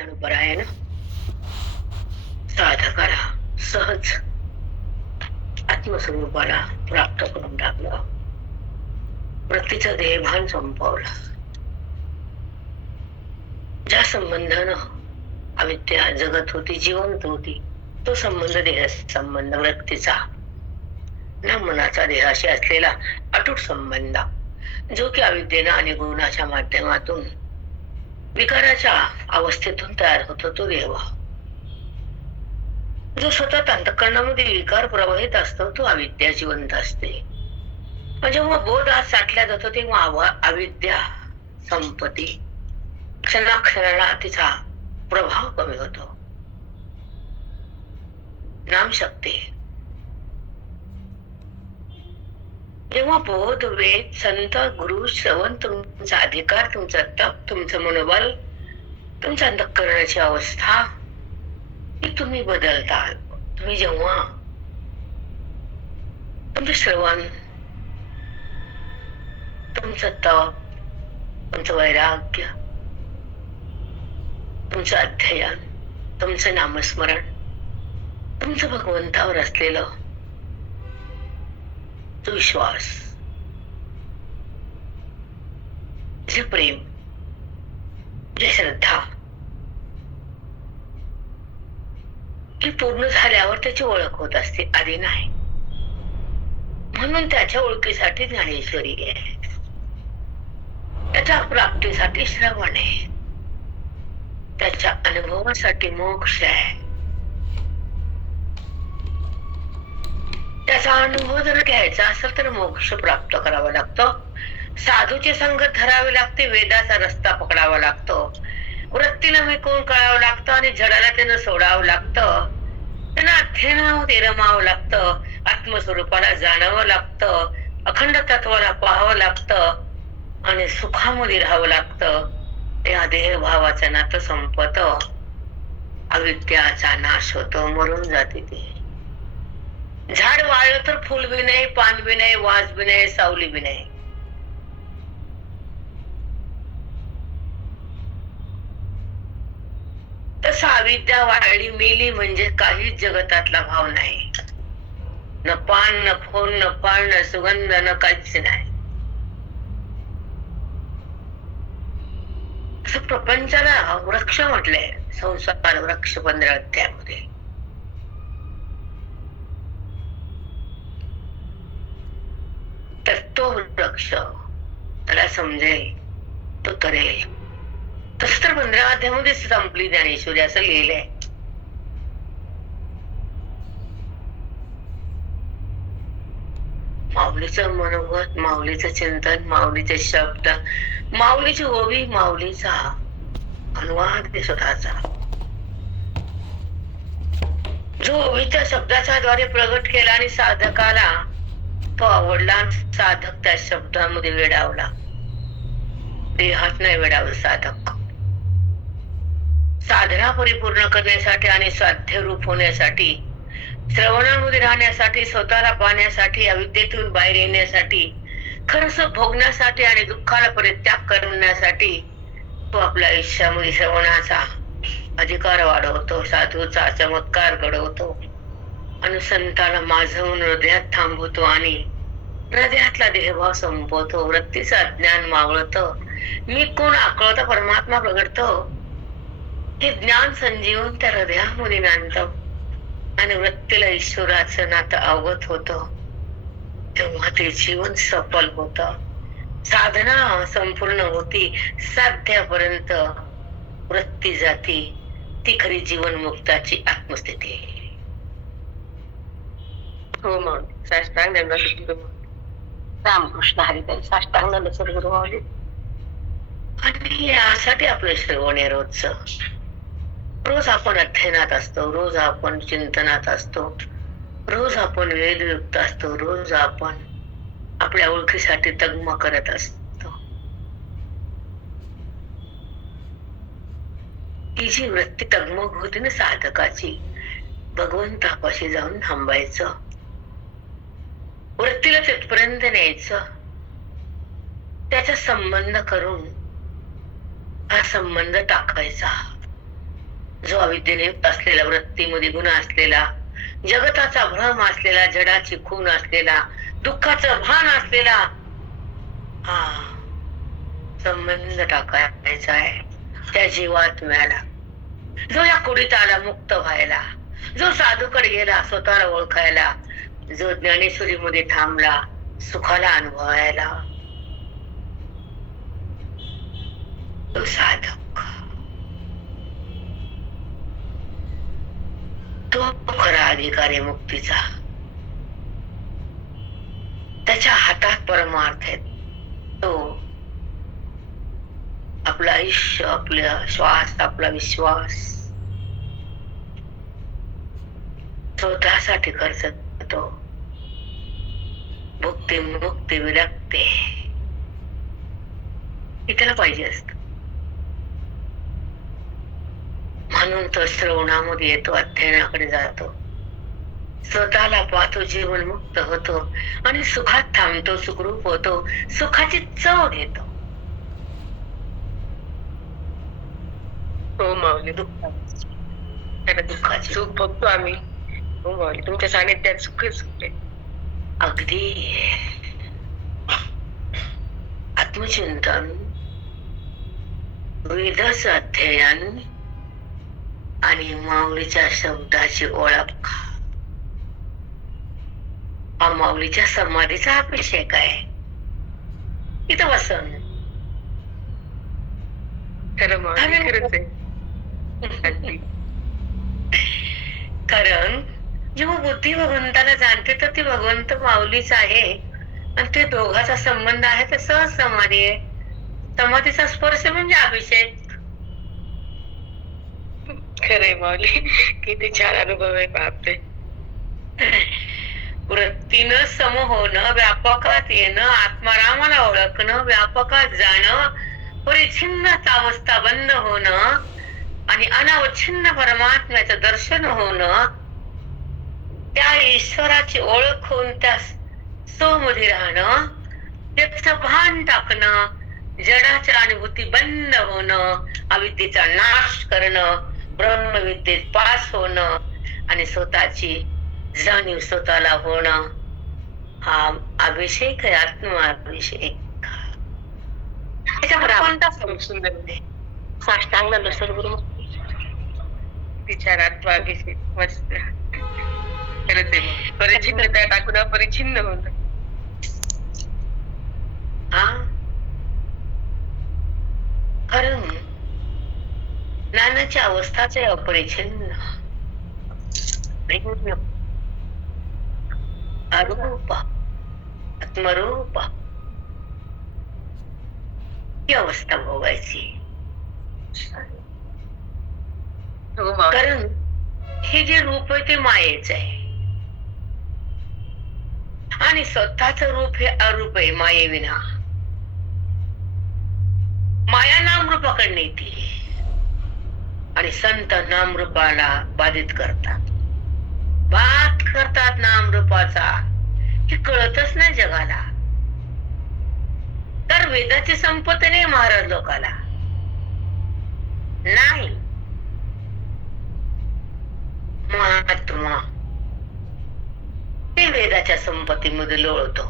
ज्ञानोपरायण साधकाला सहज आत्मस्वरूपाला प्राप्त करून टाकलं. वृत्तीचं देहभान संपवलं. ज्या संबंधानं अविद्या जगत होती, जिवंत होती, तो संबंध देह संबंध वृत्तीचा ना मनाचा देहाशी असलेला अटूट संबंध, जो की अविद्येनं आणि गुणाच्या माध्यमातून विकाराच्या अवस्थेतून तयार होतो, तो देह. जो स्वतः अंतःकरणामध्ये विकार प्रवाहित असतो, तो अविद्या जिवंत असते. जेव्हा बोध आज साठला जातो तेव्हा अविद्या संपत्ती क्षणाक्षणाला तिचा प्रभाव कमी होतो. नाम शक्ती जेव्हा बोध, वेद, संत, गुरु, श्रवण, तुमचा अधिकार, तुमचा तप, तुमचं मनोबल, तुमच्या अंतःकरणाची अवस्था ही तुम्ही बदलता. तुम्ही जेव्हा तुमचं श्रवण, तुमचं तप, तुमचं वैराग्य, तुमचं अध्ययन, तुमचं नामस्मरण, तुमचं भगवंतावर असलेलं तो विश्वास, जे प्रेम, जे श्रद्धा ही पूर्ण झाल्यावर त्याची ओळख होत असते, आधी नाही. म्हणून त्याच्या ओळखीसाठी ज्ञानेश्वरी आहे, त्याच्या प्राप्तीसाठी श्रवण आहे, त्याच्या अनुभवासाठी मोक्ष आहे. त्याचा अनुभव जर घ्यायचा असेल तर मोक्ष प्राप्त करावा लागतो. साधूची संगत धरावी लागते, वेदाचा रस्ता पकडावा लागतो, वृत्तीला विकून कळावं लागतं आणि जडाला त्यानं सोडावं लागतं, त्यांना अध्ययनामध्ये रमावं लागतं, आत्मस्वरूपाला जाणावं लागतं, अखंड तत्वाला पाहावं लागतं आणि सुखामध्ये राहावं लागतं. त्या देहभावाचं नातं संपत, अविद्याचा नाश होतो, मरून जाते. ते झाड वाळलं तर फुल बी नाही, पान बी नाही, वास बी नाही, सावली बी नाही. तसं अविद्या वाळली, मेली म्हणजे काहीच जगतातला भाव नाही. न पान, न फूल, न फळ, न सुगंध, न काहीच नाही. असं प्रपंचाला वृक्ष म्हटलंय, संसार वृक्ष 15 अध्यायामध्ये. तर तो वृक्ष त्याला समजेल, तो करेल. तस तर 15 अध्यायामध्ये संपली ज्ञानेश्वरी असं लिहिलंय. माऊलीचं मनोगत, माऊलीचं चिंतन, माऊलीचे शब्द, माऊलीची ओवी, माऊलीचा अनुवाद स्वतःचा, जो ओवीच्या शब्दाच्या द्वारे प्रगट केला आणि साधकाला तो आवडला. साधक त्या शब्दामध्ये वेडावला, देहात नाही वेडावलं. साधक साधना परिपूर्ण करण्यासाठी आणि साध्य रूप होण्यासाठी, श्रवणामध्ये राहण्यासाठी, स्वतःला पाहण्यासाठी, अविद्येतून बाहेर येण्यासाठी, खरंच भोगण्यासाठी आणि दुःखाला परित्याग करण्यासाठी तो आपल्या आयुष्यामध्ये श्रवणाचा अधिकार वाढवतो, साधूचा चमत्कार घडवतो आणि संताला माझवून हृदयात थांबवतो आणि हृदयातला देहभाव संपवतो. वृत्तीचं ज्ञान मावळतं, मी कोण आकळतं, परमात्मा प्रगटतो. हे ज्ञान संजीवन त्या हृदयामध्ये नांदतं आणि वृत्तीला ईश्वराचं नातं अवगत होतं. तेव्हा ते जीवन सफल होतं, साधना संपूर्ण होती, साध्यापर्यंत वृत्ती जाती. ती खरी जीवन मुक्ताची आत्मस्थिती. हो मग साष्टांग रामकृष्ण हरिदास साष्टांग सद्गुरू माऊली. आणि यासाठी आपलं श्रवण आहे रोजचं. रोज आपण अध्ययनात असतो, रोज आपण चिंतनात असतो, रोज आपण वेदयुक्त असतो, रोज आपण आपल्या ओळखीसाठी तगमा करत असतो. ही जी वृत्ती तगमग होती ना साधकाची, भगवंतापाशी जाऊन थांबायचं, वृत्तीला तिथपर्यंत न्यायचं, त्याचा संबंध करून हा संबंध टाकायचा. जो अविद्येने युक्त असलेला, वृत्तीमध्ये गुण असलेला, जगताचा भ्रम असलेला, जडाची खून असलेला, दुःखाचं भान असलेला हा संबंध टाकायचा आहे त्या जीवात्म्याला. जो या कुडीत आला मुक्त व्हायला, जो साधूकडे गेला स्वतःला ओळखायला, जो ज्ञानेश्वरीमध्ये थांबला सुखाला अनुभवायला, तो साधक, तो खरा अधिकारी मुक्तीचा. त्याच्या हातात परमार्थ आहे. तो आपलं आयुष्य, आपला श्वास, आपला विश्वास स्वतःसाठी खर्च करतो. भुक्ती मुक्ती विरक्ती हे त्याला पाहिजे असत. म्हणून तो श्रवणामध्ये येतो, अध्ययनाकडे जातो, स्वतःला पाहतो, जीवन मुक्त होतो आणि सुखात थांबतो, सुखरूप होतो, सुखाची चव घेतो. हो माऊली, दुःखाची सुख बघतो आम्ही. हो माऊली, तुमच्या सानिध्यात सुखच सुख आहे. अगदी. आत्मचिंतन, वेदाच अध्ययन आणि माऊलीच्या शब्दाची ओळख हा माऊलीच्या समाधीचा अभिषेक आहे. इथं बसन खरं माऊली, खरंच आहे. कारण जेव्हा बुद्धी भगवंताला जाणते तर ती भगवंत माऊलीच आहे आणि ते दोघांचा संबंध आहे तर सहज समाधी आहे. समाधीचा स्पर्श म्हणजे अभिषेक. खरंय माऊली, किती छान अनुभव आहे. बापरे, वृत्तीनं सम होणं, व्यापकात येणं, आत्मारामाला ओळखणं, व्यापकात जाणं, परिच्छिन्नच अवस्था बंद होणं आणि अनावच्छिन्न परमात्म्याचं दर्शन होणं, त्या ईश्वराची ओळख होऊन त्या सोमध्ये राहणं, त्याचं भान टाकणं, जडाच्या अनुभूती बंद होणं, अविद्येचा नाश करणं, ब्रह्मविद्येत पास होणं आणि स्वतःची जाणीव स्वतःला होणं हा अभिषेक आहे, आत्माभिषेक. त्याच्यामध्ये कोणता सुंदर साष्टांग सद्गुरु विचार आत्माभिषेक मस्त. खरंच आहे, परिच्छिन्नता टाकून अपरिच्छिन्न होत. हा कारण ज्ञानाची अवस्थाच आहे अपरिच्छिन्न, अरूप, आत्मरूप ही अवस्था भोगायची. कारण हे जे रूप आहे ते मायेच आहे आणि स्वतःच रूप हे अरूप आहे मायेविना. माया नामरूपाकडे येते आणि संत नामरूपाला बाधित करतात, बात करतात नामरूपाचा. हे कळतच नाही जगाला. तर वेदाची संपत्ती नाही महाराज लोकाला नाही. महात्मा ते वेदाच्या संपत्तीमध्ये लोळतो,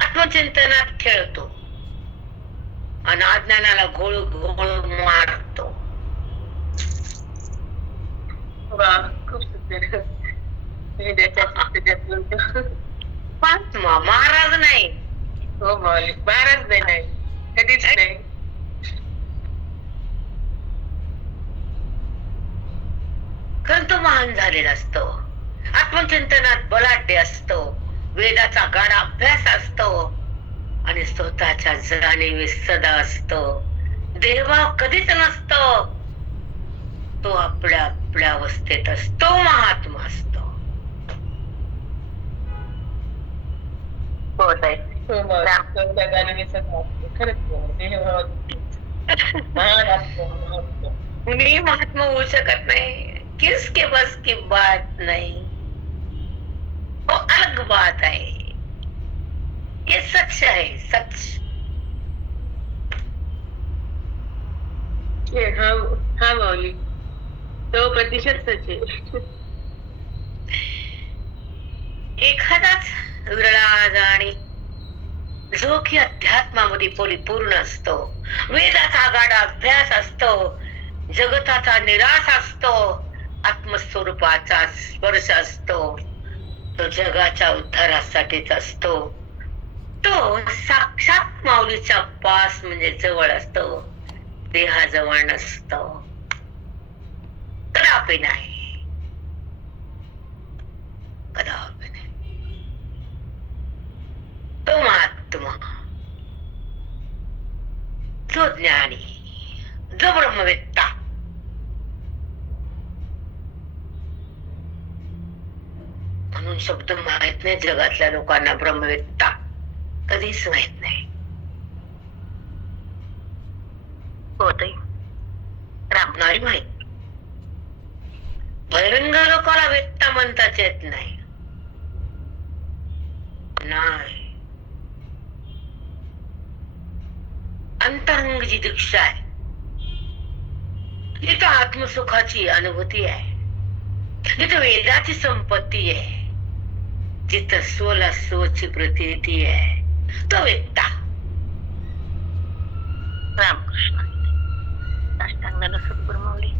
आत्मचिंतनात खेळतो आणि अज्ञानाला घोळ घोळ मारतो. खूप सुंदर. महात्मा महाराज नाही. हो माऊली, महाराज नाही, कधीच नाही. कारण तो महान झालेला असतो, आत्मचिंतनात बलाढ्य असतो, वेदाचा गाढा अभ्यास असतो आणि स्वतःच्या जाणीवी सदा असतो. देहभाव कधीच नसतो. तो आपल्या आपल्या अवस्थेत असतो, महात्मा असतो. होत आहे. मी महात्मा होऊ शकत नाही. किसके बस की बात नहीं, वो अलग बात है. ये सच है, सच. हा माऊली, तो प्रतिशत सचे. एखादाच विरळा आणि जो की अध्यात्मामध्ये परिपूर्ण असतो, वेदाचा गाढा अभ्यास असतो, जगताचा निराश असतो, आत्मस्वरूपाचा स्पर्श असतो, तो जगाच्या उद्धारासाठीच असतो. तो साक्षात माऊलीच्या पास म्हणजे जवळ असतो, देहाजवळ नसतो. कदापि नाही, कदापि नाही. तो महात्मा, जो ज्ञानी, जो ब्रह्मवेत्ता, म्हणून शब्द माहित नाही जगातल्या लोकांना. ब्रह्मवेत्ता कधीच माहित नाही. होतही नाही माहित. बहिरंग लोकाला वेत्ता म्हणताच येत नाही. नाही, अंतरंग जी दीक्षा आहे तिथं आत्मसुखाची अनुभूती आहे, तिथं वेदाची संपत्ती आहे, जिथं स्वला स्वची प्रतिती आहे. तो वेत्ता. रामकृष्ण. अष्टांगाला सद्गुरू माऊली.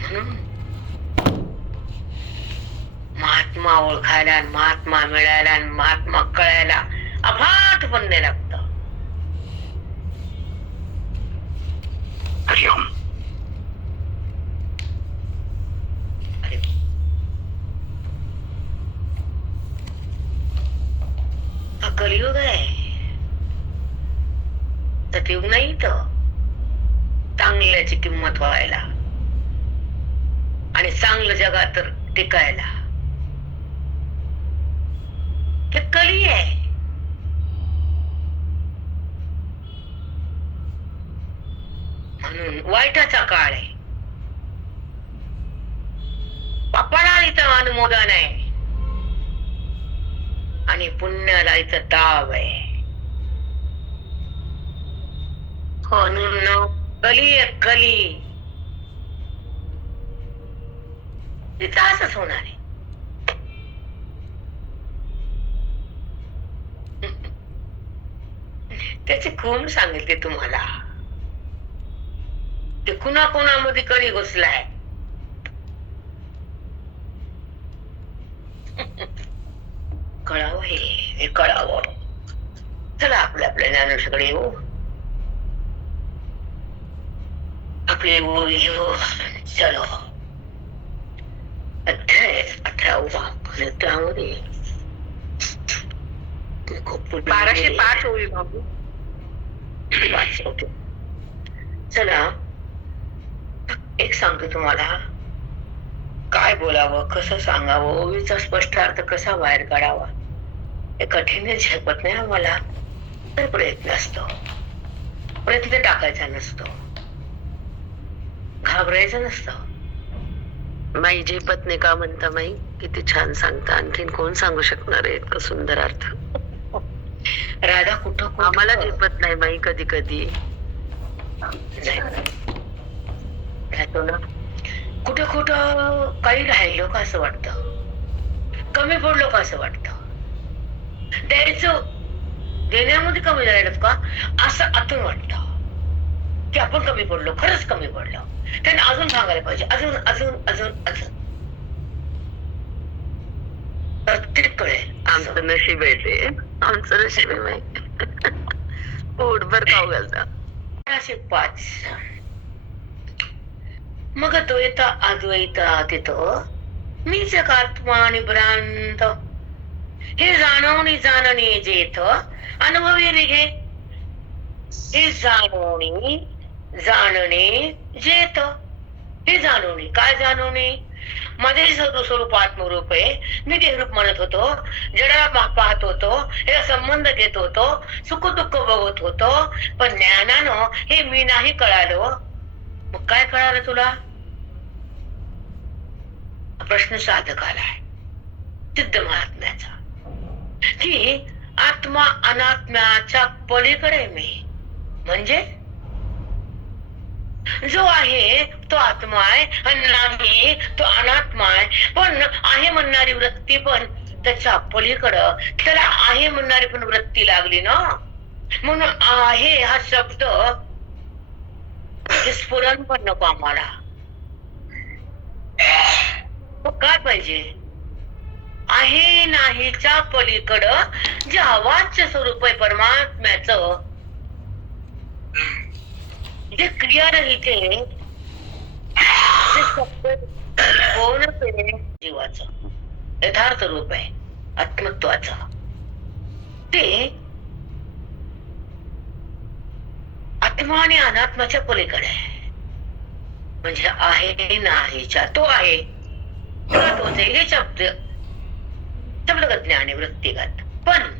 म्हणून महात्मा ओळखायला आणि महात्मा मिळायला आणि महात्मा कळायला अफाट पुण्य लागतं. हा कलियुग आहे, सतयुग नाही. तर चांगल्याची किंमत व्हायला आणि चांगलं जगात टिकायला हे कली आहे. म्हणून वाईटाचा काळ आहे, पापाला इथं अनुमोदन आहे आणि पुण्याला इथं दाव आहे. म्हणून कली आहे, कली. तिथं असंच होणार आहे. त्याचे कोण सांगितले तुम्हाला? ते कुणाकोणामध्ये कली घुसलाय. कळावं, हे कळावं. चला आपल्या ज्ञानेश्वराकडे येऊ, आपले ओळी घेऊ. चलो, अध्याय 18 आणि त्यामध्ये 1205 होईल बाबू. चला, एक सांगतो तुम्हाला, काय बोलावं, कसं सांगावं, ओवीचा स्पष्ट अर्थ कसा बाहेर काढावा हे कठीण झेपत नाही आम्हाला. तर प्रयत्न असतो, प्रयत्न टाकायचा नसतो, घाबरायचं नसतं. माई झेपत नाही का म्हणता माई? किती छान सांगता. आणखीन कोण सांगू शकणार आहे इतकं सुंदर अर्थ? राधा कुठं आम्हाला झेपत नाही माई कधी कधी. राहतो ना, कुठं कुठं काही राहिलो का असं वाटतं, कमी पडलो का असं वाटतं, द्यायचं देण्यामध्ये कमी राहिलं का असं आतून वाटतं की आपण कमी पडलो, खरंच कमी पडलो. त्यांना अजून सांगायला पाहिजे, अजून अजून अजून अजून. प्रत्येक कळेल आमचं नशीब आहे ते, आमचं नशीब आहे माई. पोटभर खाऊ घालता. 5 मग द्वैत अद्वैत तिथं मीच एक आत्मा आणि भ्रांत हे जाणवणी जाणणे जेथ अनुभवी निघे. हे जाणवणी जाणणे जेथ, हे जाणवणी काय जाणवणे? माझे स्वरूप आत्मरूप आहे, मी ते रूप म्हणत होतो, जडा पाहत होतो, हे संबंध घेत होतो, सुख दुःख बघत होतो, पण ज्ञानानं हे मी नाही कळालो. मग काय कळालं तुला? प्रश्न साधक आलाय सिद्ध महात्म्याचा की आत्मा अनात्म्याच्या पलीकडे मी, म्हणजे जो आहे तो आत्मा आहे आणि नाही तो अनात्मा आहे. पण आहे म्हणणारी वृत्ती पण त्याच्या पलीकडं त्याला आहे म्हणणारी पण वृत्ती लागली ना. म्हणून आहे हा शब्द स्फुरण पण नको आम्हाला. काय पाहिजे? आहे नाहीच्या पलीकडं जे अवाच्य स्वरूप आहे परमात्म्याचं, जे क्रियारहित आहे, जे शब्द पूर्णपणे जीवाचं यथार्थ रूप आहे आत्मत्वाचं, ते आत्मा आणि अनात्माच्या पलीकडे आहे. म्हणजे आहे नाहीच्या तो आहे किंवा तोच आहे हे शब्दगत ज्ञान आहे वृत्तिगत. पण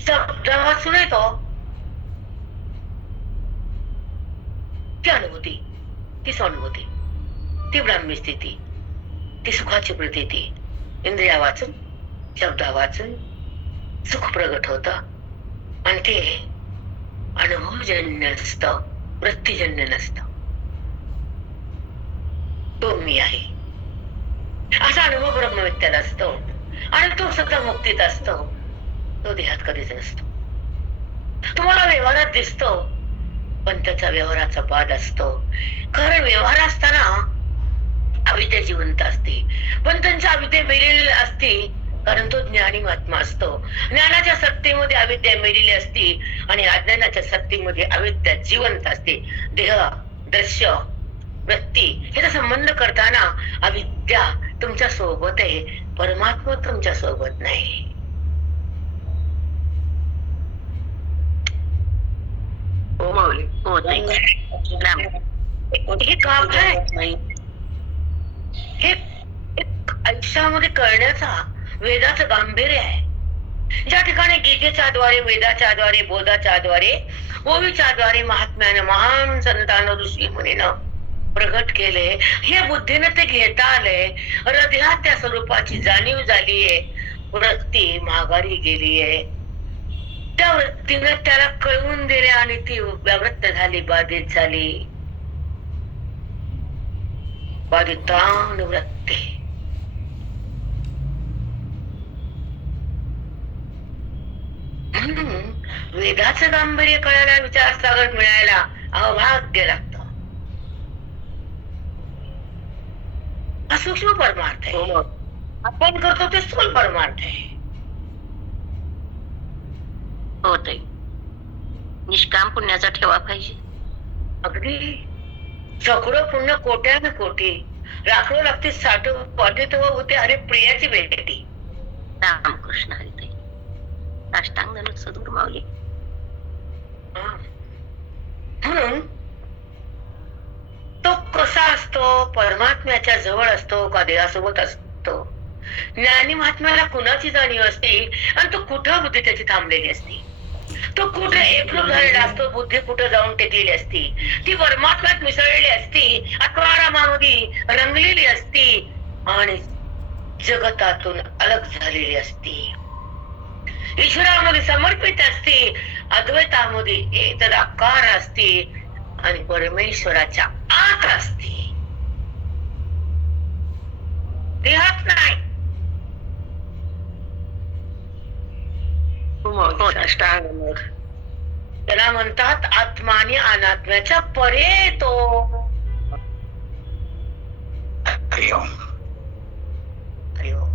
शब्द वाचून येतो ती अनुभूती, ती स्वानुभूती, ती ब्राह्मी स्थिती, ती सुखाची प्रतीती इंद्रिया वाचून शब्दा वाचून सुख प्रगट होत आणि ते अनुभवजन्य नसतं, वृत्तीजन्य नसतं. तो मी आहे असा अनुभव ब्रह्मविद्याला असतो आणि तो सुद्धा मुक्तीत असतो. तो देहात कधीच नसतो. तुम्हाला व्यवहारात दिसतो पण त्याचा व्यवहाराचा बाद असतो. कारण व्यवहार असताना अविद्या जिवंत असते, पण त्यांच्या अविद्या मेलेली असते. कारण तो ज्ञानी महात्मा असतो. ज्ञानाच्या सत्तेमध्ये अविद्या मेलेली असते आणि अज्ञानाच्या सत्तेमध्ये अविद्या जिवंत असते. देह, दृश्य, वृत्ती याचा संबंध करताना अविद्या तुमच्या सोबत आहे, परमात्मा तुमच्या सोबत नाही. हो माऊली, हो ताई. हे काम आहे, हे एक आयुष्यामध्ये करण्याचा वेदाचं गांभीर्य आहे. ज्या ठिकाणी गीतेच्या द्वारे, वेदाच्या द्वारे, बोधाच्या द्वारे, ओवीच्या द्वारे महात्म्यानं, महान संतान, ऋषी मुनीनं प्रगट केले, हे बुद्धीने ते घेता आले. हृदयात त्या स्वरूपाची जाणीव झालीये. वृत्ती माघारी गेलीये. त्या वृत्तीने त्याला कळवून दिले आणि ती व्यावृत्त झाली, बाधित झाली. बाधितान वृत्ती. म्हणून वेदाचं गांभीर्य कळायला, विचार सागर मिळायला अभाग्य लागतं. हा सूक्ष्म परमार्थ आहे. आपण करतो ते स्थूल परमार्थ आहे. हो ताई. निष्काम पुण्याचा ठेवा पाहिजे. अगदी सगळं पुण्य कोट्यान कोटी राखो लागते, साठ वाटे होते अरे प्रियाची भेटी. रामकृष्ण हरी ताई. अष्टांग सदूर माऊली. म्हणून तो कसा असतो? परमात्म्याच्या जवळ असतो का देहासोबत असतो? ज्ञानी महात्म्याला कुणाची जाणीव असते आणि तो कुठं बुद्धी त्याची थांबलेली असते. तो कुठे एकरूप झालेला असतो, बुद्धी कुठं जाऊन टेकलेली असती. ती परमात्म्यात मिसळलेली असती, आत्मारामामध्ये रंगलेली असती आणि जगतातून अलग झालेली असती. ईश्वरामध्ये समर्पित असते, अद्वैतामध्ये एकदाकार असते आणि परमेश्वराच्या आत असते, देहात नाही. त्याला म्हणतात आत्मा आणि अनात्म्याच्या परे तो. हरिओम हरिओम.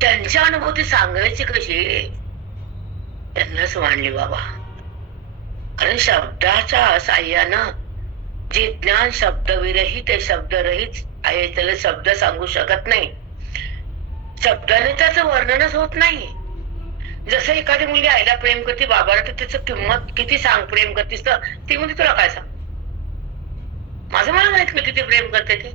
त्यांची अनुभूती सांगायची कशी? त्यांनाच मांडली बाबा. कारण शब्दाच्या साह्यानं जे ज्ञान शब्दविरहित आहे, शब्दरहित आहे, त्याला शब्द सांगू शकत नाही. शब्दाने त्याचं वर्णनच होत नाही. जसं एखादी मुलगी आईला प्रेम करते, बाबाला, तर त्याचं किंमत किती सांग प्रेम करतीस, तर ती म्हणजे तुला काय सांग? माझं मला माहित मी किती प्रेम करते ते.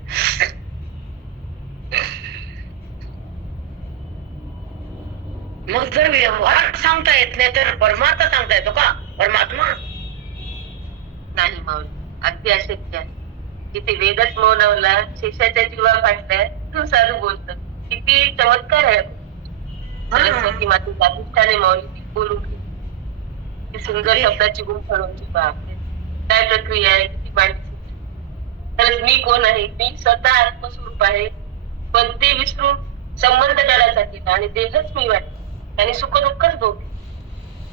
मग जर व्यवहार सांगता येत नाही तर परमात्मा सांगता येतो का? परमात्मा नाही माऊली. अगदी अशक्य आहे. जिथे वेदच मौनवला, शिष्याच्या जीवा फाटल्या, तू साधू बोलत. किती चमत्कार आहे. सरस्वती मातेच्या अधिष्ठाने माऊली बोलू. सुंदर शब्दाची गुंफवणूक. बापरे, काय प्रक्रिया आहे, किती माहिती. खरंच मी कोण आहे? मी स्वतः आत्मस्वरूप आहे, पण ते विसरून संबंध करायसाठी आणि देहच मी वाटते आणि सुख दुःखच भोग.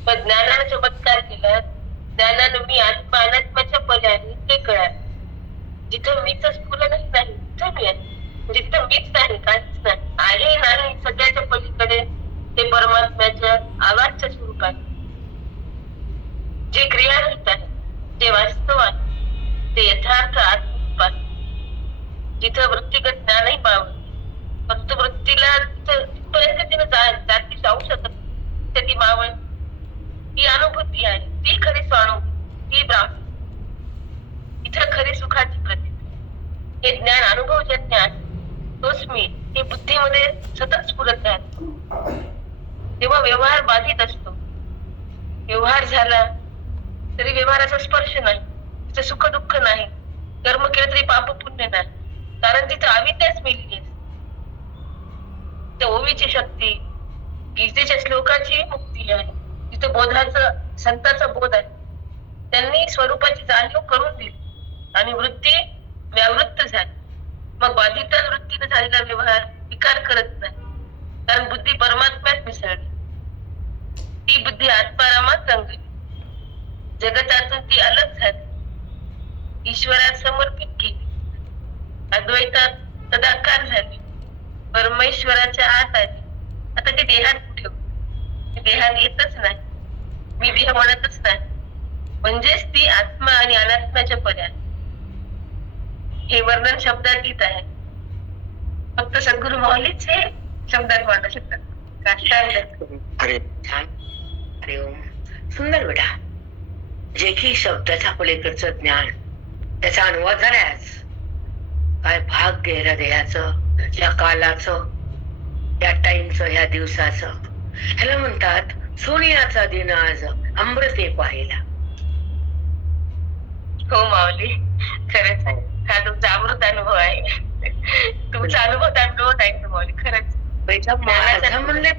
पण ज्ञानाने चमत्कार केला. ज्ञानानं मी आत्मा अनात्माच्या परी आहे ते कळालं. जिथं मीच स्फुरण नाही तिथं मी आहे. जिथं मीच नाही, काहीच नाही, आहे नाही, सगळ्याच्या पलीकडे ते परमात्म्याच्या आवाजच्या स्वरूपात जे क्रियारहित आहे, ते वास्तव आहे, ते यथार्थ आत्मरूप आहे. जिथं वृत्तीगत ज्ञानही पावलं, फक्त वृत्तीला तिथपर्यंत तिनं जाती जाऊ शकत नाही. ती मावळ ही अनुभूती आहे, ती खरी स्वानुभूती, ती ब्राह्मण. इथं खरी सुखाची प्रती. हे ज्ञान अनुभवजन्य आहे, तोच मी. हे बुद्धीमध्ये सतत स्फुरत राहते. तेव्हा व्यवहार बाधित असतो. व्यवहार झाला तरी व्यवहाराचा स्पर्श नाही, तिचं सुख दुःख नाही, कर्म केलं तरी पाप पुण्य नाही, कारण तिथं अविद्याच मिळली आहे. त्या ओवीची शक्ती, गीतेच्या श्लोकाची मुक्ती आहे. तिथं बोधाचं, संताचा बोध आहे. त्यांनी स्वरूपाची जाणीव करून दिली आणि वृत्ती व्यावृत्त झाली. मग बाधित वृत्तीने झालेला व्यवहार विकार करत नाही, कारण बुद्धी परमात्म्यात मिसळली. ती बुद्धी आत्मारामात रंगली, जगतातून ती अलग झाली, ईश्वरात समर्पित केली, अद्वैतात तदाकार झाली, परमेश्वराच्या आत आली. आता ती देहात कुठे होती? देहात येतच नाही, मी देह म्हणतच नाही. म्हणजेच ती आत्मा आणि अनात्म्याच्या पर्याय. हे वर्णन शब्दातीत आहे, फक्त सद्गुरु मौलीच हे शब्दात मांडू शकतात. अरे छान, अरे ओम, सुंदर बेटा. जे की शब्दाच्या पलीकडचं ज्ञान, त्याचा अनुवाद झाल्यास काय भाग्य आहे देहाचं, या कालाचं, या टाइमचं, ह्या दिवसाचं. ह्याला म्हणतात सोनियाचा दिन आज अमृते पाहिला. हो माऊली, खरंच आहे. हा तुमचा अमृत अनुभव आहे. तुमचा अनुभव नाही माऊली, खरंच. माझा म्हणले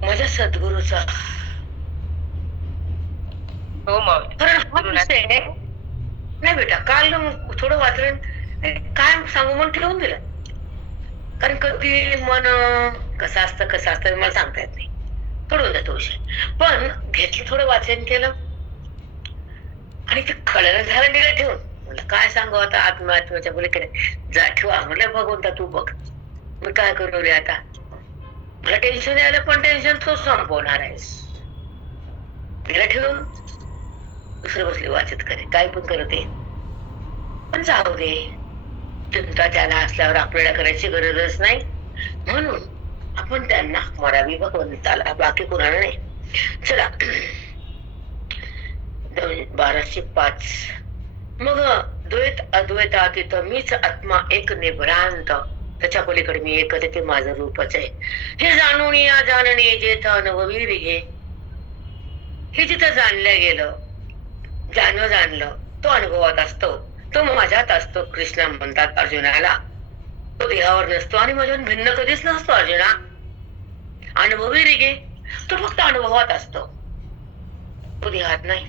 माझ्या सद्गुरूचा. हो माऊली, नाही बेटा, काल थोडं वाचन काय सांगू म्हणून ठेवून दिलं, कारण कधी मन कसं असतं मला सांगता येत नाही, सोडून जातो विषय. पण घेतलं, थोडं वाचन केलं आणि ते कळलं झालं, दिलं ठेवून. म्हणलं काय सांगू आता, आत्म्याच्या पलीकडे जा ठेवा. म्हणलं भगवंता तू बघ, मी काय करू रे आता. मला टेन्शन आलं, पण टेन्शन तो संपवणार आहेस. तिला ठेवून दुसरं बसले वाचत करे, काय पण करते. पण जाऊ दे, चिंता त्याला असल्यावर आपल्याला करायची गरजच नाही, म्हणून आपण त्यांना मरावी भगवंताला, बाकी कोणाला नाही. चला 1205. मग द्वैत अद्वैतात मीच आत्मा एक निभ्रांत, त्याच्या पलीकडे मी एकच आहे, ते माझं रूपच आहे. हे जाणून या जाणणे जेथ अनुभवी घे. हे जिथं जाणलं गेलं, जाणलं, तो अनुभवात असतो, तो माझ्यात असतो. कृष्ण म्हणतात अर्जुनाला, तो देहावर नसतो आणि माझ्याहून भिन्न कधीच नसतो. अर्जुना, अनुभवी रिगे, तो फक्त अनुभवात असतो, तो देहात नाही.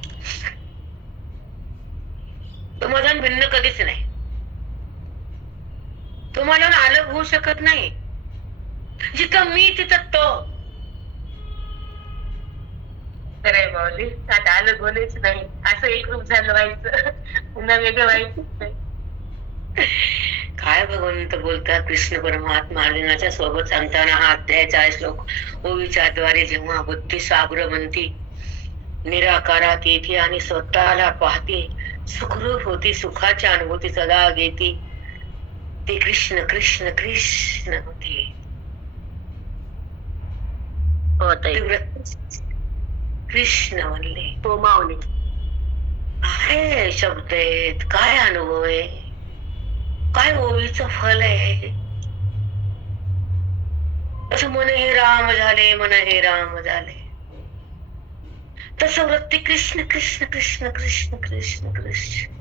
तो माझ्याहून भिन्न कधीच नाही, तो माझ्याहून अलग होऊ शकत नाही. जिथं मी तिथं तो. खरंय माऊली, आता अलग होणेच नाही, असं एक रूप झालं व्हायचं, पुन्हा वेगळं व्हायचं नाही. काय भगवंत बोलतात कृष्ण परमात्मा अर्जुनाच्या सोबत सांगताना, हा अध्यायाचा श्लोक ओवीच्या द्वारे जेव्हा बुद्धी साग्र म्हणती, निराकारात येते आणि स्वतःला पाहते, सुखरूप होती, सुखाची अनुभूती सदा घेती, ते कृष्ण कृष्ण कृष्ण होते. कृष्ण म्हणले. हो माऊली, काय शब्द आहेत, काय अनुभव आहे, काय ओवीचं फल आहे. असं मन हे राम झाले, मन हे राम झाले, तसं वृत्ती कृष्ण कृष्ण कृष्ण कृष्ण कृष्ण कृष्ण.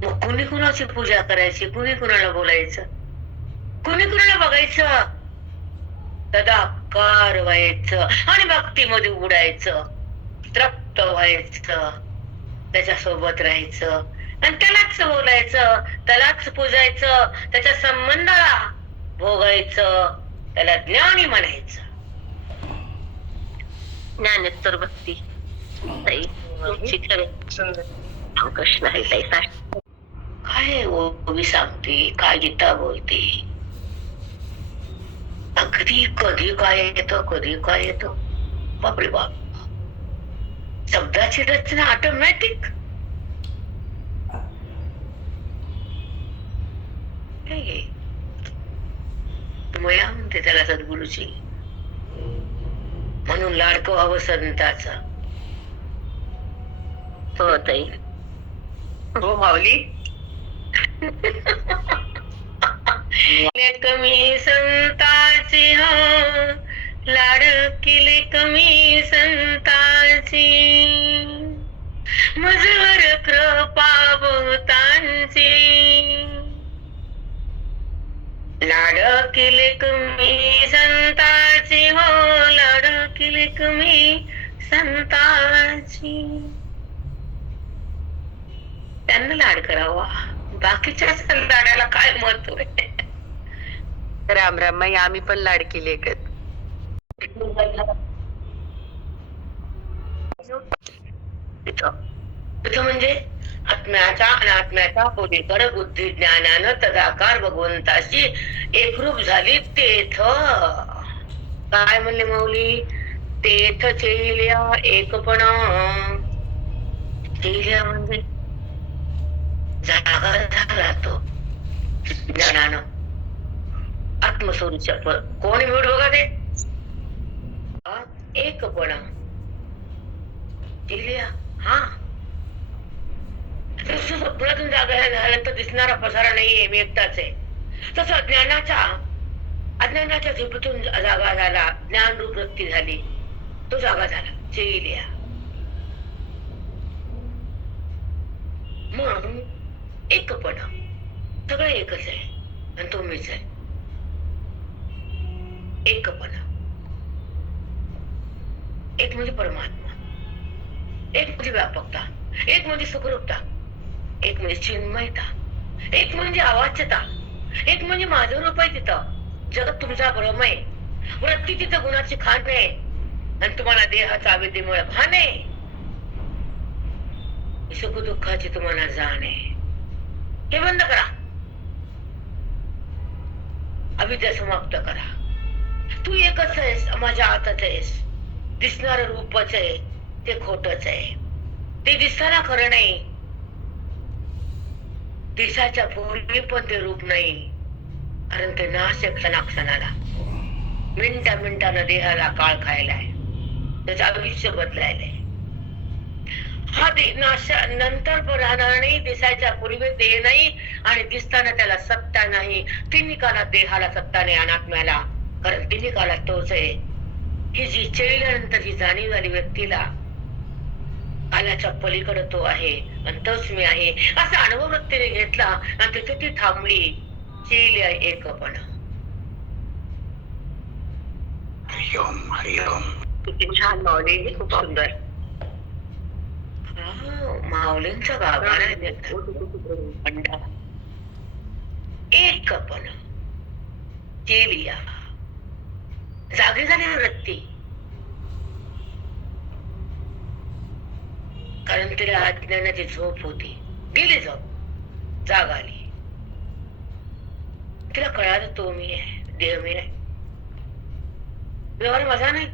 मग कुणी कुणाची पूजा करायची, कुणी कुणाला बोलायचं, कुणी कुणाला बघायचं. सदा साकार व्हायचं आणि भक्तीमध्ये उडायचं, तृप्त व्हायचं, त्याच्यासोबत राहायचं आणि त्यालाच बोलायचं, त्यालाच पूजायचं, त्याच्या संबंधाला भोगायचं, त्याला ज्ञानी म्हणायचं. ज्ञानेश्वर भक्ती ताई तुमची खरं कृष्ण आहे ताई. काय ओवी सांगते, काय गीता बोलते, अगदी कधी काय येतं, कधी काय येतं. बापरे बाप, शब्दाची रचना ऑटोमॅटिक. मया म्हणते त्याला सद्गुरूची, म्हणून लाडकं व्हावं संताचा. हो ताई. हो माऊली. कमी संताची हो, लाडकिले कमी संताची, मजवर कृपा बहुतांची, लाडकिले कमी संताची हो, लाडकिले कमी संताची. त्यांना लाड करावा, बाकीच्या लाडाला काय महत्व आहे. राम राम माई, आम्ही पण लाडकी लेकत. तिथं म्हणजे आत्म्याच्या अनात्म्याच्या पलीकडे बुद्धी ज्ञानानं तदाकार भगवंताशी एकरूप झाली. तेथ काय म्हणले माऊली, तेथ चेल्या एकपणा. चेल्या म्हणजे जागा झाला तो ज्ञानानं आत्मस्वरूपच्या. कोणी मिळत बघा ते एकपणा चेल्या. हा, स्वप्नातून जागा झाल्यानंतर दिसणारा पसारा नाहीये, मी एकटाच आहे. तसं अज्ञानाच्या झोपेतून जागा झाला, ज्ञान रूप वृत्ती झाली, तो जागा झाला चेल्या. मग एकपणा, सगळं एकच आहे आणि तो मीच आहे. एकपणा, एक म्हणजे परमात्मा, एक म्हणजे व्यापकता, एक म्हणजे सुखरूपता, एक म्हणजे चिन्मयता, एक म्हणजे अवाच्यता, एक म्हणजे माझं रूप आहे. तिथं जगत तुमचा भ्रम आहे, वृत्ती तिथं गुणाची खाण आहे आणि तुम्हाला देहाचा अविद्येमुळे भान आहे. सुख दुःखाची तुम्हाला जाण आहे. हे बंद करा, अविद्या समाप्त करा. तू एकच आहेस, माझ्या आतच आहेस. दिसणार रूपच आहे ते खोटच आहे, ते दिसताना खरं नाही. दिसाच्या पूर्वी पण ते रूप नाही, कारण ते नाशक क्षणाक्षणाला, मिनिटा मिनिटानं देहाला काळ खायलाय, त्याचं आयुष्य बदलायलंय. हा नाश नंतर राहणार नाही, दिसायच्या पूर्वी देह नाही आणि दिसताना त्याला सत्ता नाही. तिन्ही काळात देहाला सत्ता नाही, अनात्म्याला, कारण तिन्ही काळात तोच आहे. ही जी चेल्यानंतर जी जाणीव झाली व्यक्तीला, कालाच्या पलीकडे तो आहे आणि तोच मी आहे असा अनुभव व्यक्तीने घेतला आणि तिथे ती थांबली. चेल्या एकपणा. हरिओम हरिओम. किती छान माऊली, खूप सुंदर. माऊलींचा गाभार आहे. एकपणा, चेलिया, जागी झालेली वृत्ती, कारण तिला अज्ञानाची झोप होती, गेली झोप, जाग आली. तिला कळालं तो मी आहे, देह मी आहे, व्यवहार माझा नाही,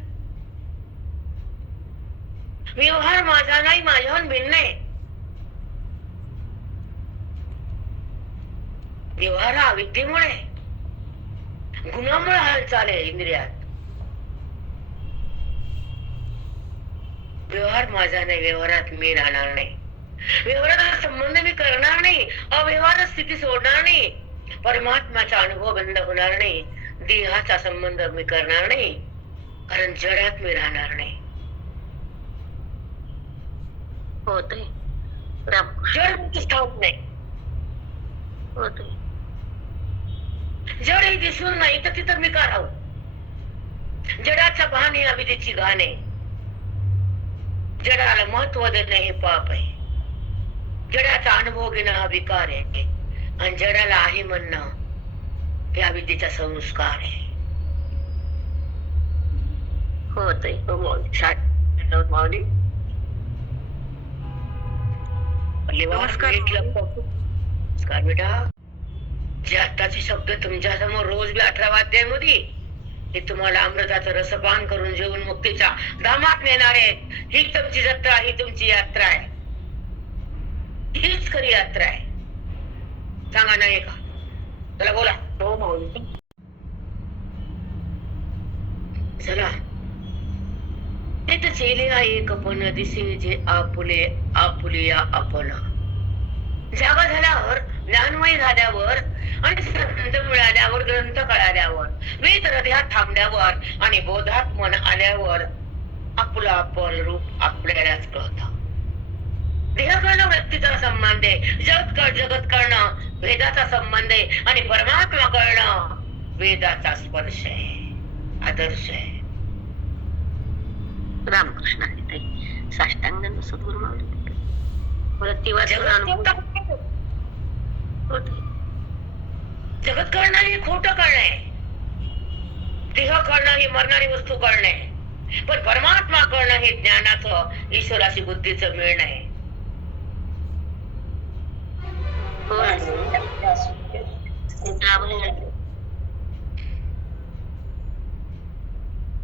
व्यवहार माझा नाही, माझ्याहून भिन्न आहे. व्यवहार हा अविद्येमुळे, गुणामुळे हालचाल आहे इंद्रियात. व्यवहार माझा नाही, व्यवहारात मी राहणार नाही, व्यवहाराचा संबंध मी करणार नाही, अव्यवहार स्थिती सोडणार नाही, परमात्म्याचा अनुभव बंद होणार नाही, देहाचा संबंध मी करणार नाही, कारण जडात मी राहणार नाही. होते जड ठाऊक नाही, होते. जड हे दिसून नाही तर तिथं मी का राहू. जडाचा भान ही अविद्येची घाण आहे. जडाला महत्व देणं हे पाप आहे. जडाचा अनुभव घेणं हा विकार आहे. आणि जडाला आहे म्हणणं हे अविद्येचा संस्कार आहे. हो ताई. माऊली नमस्कार. नमस्कार बेटा. जे आत्ताचे शब्द तुमच्या समोर रोज बी 18 अध्यायामध्ये हे तुम्हाला अमृताचं रसपान करून जीवन मुक्तीच्या धामात नेणार आहेत. ही तुमची जत्रा, ही तुमची यात्रा आहे. हीच खरी यात्रा आहे. सांगा नाही का? चला बोला. हो माऊली. चला. तेच येले एक पण दिसे जे आपुले आपुलिया आपण. जागा झाल्यावर, ज्ञानमय झाल्यावर आणि संत मिळाल्यावर, ग्रंथ कळाल्यावर, वेद हृदयात थांबल्यावर आणि बोधात मन आल्यावर आपलं आपण रूप आपल्यालाच कळत. देह करणं व्यक्तीचा संबंध आहे. जगत करणं वेदाचा संबंध आहे. आणि परमात्मा कळणं वेदाचा स्पर्श आहे, आदर्श आहे. रामकृष्ण हरी ताई. साष्टांग सद्गुरु माऊली. जगत करणं हे खोटं करणं आहे. देह करणं ही मरणारी वस्तू करणं आहे. पण परमात्मा करणं हे ज्ञानाचं, ईश्वराशी बुद्धीचं मिळणं आहे.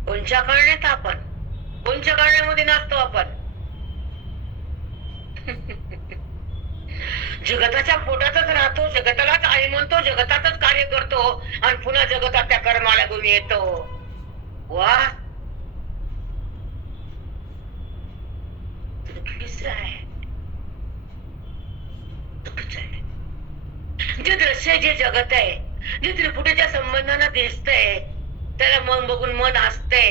कोणच्या करण्यात आपण, कोणच्या करण्यामध्ये नसतो आपण. जगताच्या पोटातच राहतो, जगतालाच आई म्हणतो, जगतातच कार्य करतो आणि पुन्हा जगतात त्या कर्माला घेऊन येतो. वा, चुकीचं आहे. जे दृश्य, जे जगत आहे, जे त्रिपुटीच्या संबंधानं दिसतंय, त्याला मन बघून मन असते.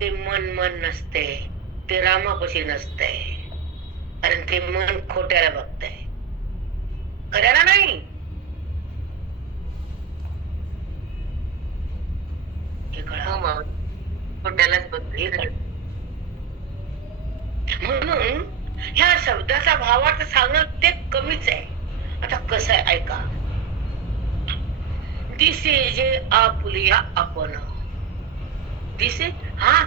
ते मन मन नसते. ते रामापाशी नसते. कारण ते मन खोट्याला बघतंय, खऱ्याला नाही. हे कळावं. खोट्यालाच बघते. म्हणून ह्या शब्दाचा भावार्थ सांगणं ते कमीच आहे. आता कसं आहे ऐका. दिसे जे आपुलिया आपण. दिसे, हा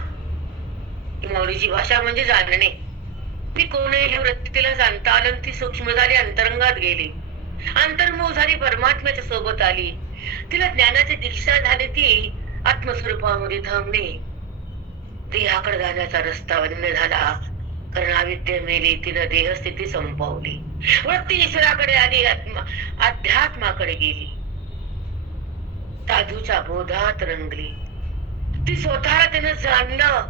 माऊलीची भाषा म्हणजे जाणणे. ती कोणीही वृत्तीला जाणता आलं. ती सूक्ष्म झाली, अंतरंगात गेली, अंतर्मुख झाली, परमात्म्याच्या सोबत आली. तिला ज्ञानाची दीक्षा झाली. ती आत्मस्वरूपामध्ये थांबली. देहाकडे जाण्याचा रस्ता बंद झाला. कारण अविद्या मेली. तिनं देहस्थिती संपवली. वृत्ती ईश्वराकडे आली, अध्यात्माकडे गेली, साधूच्या बोधात रंगली. ती स्वतःला तिनं जाणलं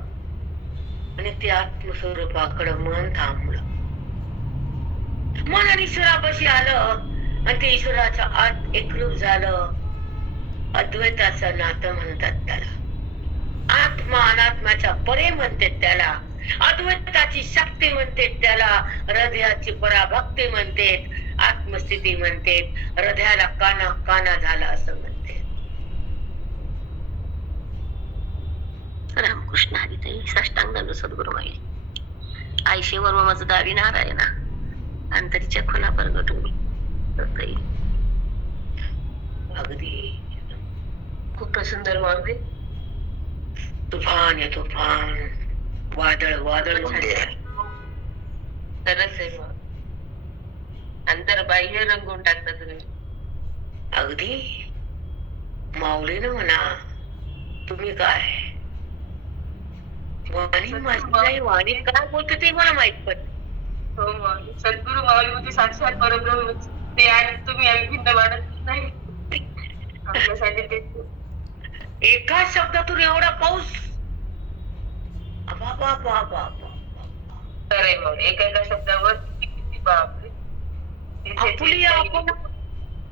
आणि ते आत्मस्वरूपाकडे मन थांबलं. मन आणि ईश्वरापाशी आलं आणि ते ईश्वराच्या आत एकरूप झालं. अद्वैताचं नातं म्हणतात त्याला. आत्मा अनात्म्याच्या परे म्हणतात त्याला. अद्वैताची शक्ती म्हणते त्याला. हृदयाची पराभक्ती म्हणते. आत्मस्थिती म्हणते. हृदयाला काना काना झाला असं म्हणते. रामकृष्ण हरी ताई. साष्टांग सद्गुरु माऊली. आयशे वर्म माझं दावी नारायणा. अंतरीच्या खुना प्रगट होईल. अगदी खूप सुंदर माऊली. तुफान आहे, तुफान. वादळ वादळ झाले. खरंच आहे मग. अंतर बाह्य रंगवून टाकता तुम्ही. अगदी माऊलीनं म्हणा, तुम्ही काय वाणी माझी नाही. वाणी काय बोलते ते मला माहित पण. हो माऊली. सद्गुरु माऊली म्हणजे साक्षात परब्रह्म. ते आणि तुम्ही अभिभिन्न मानत नाही. आपल्यासाठी ते एका शब्दातून एवढा पाऊस. खरंय मग. एका शब्दावर किती बापरे. आपुलिया आपण.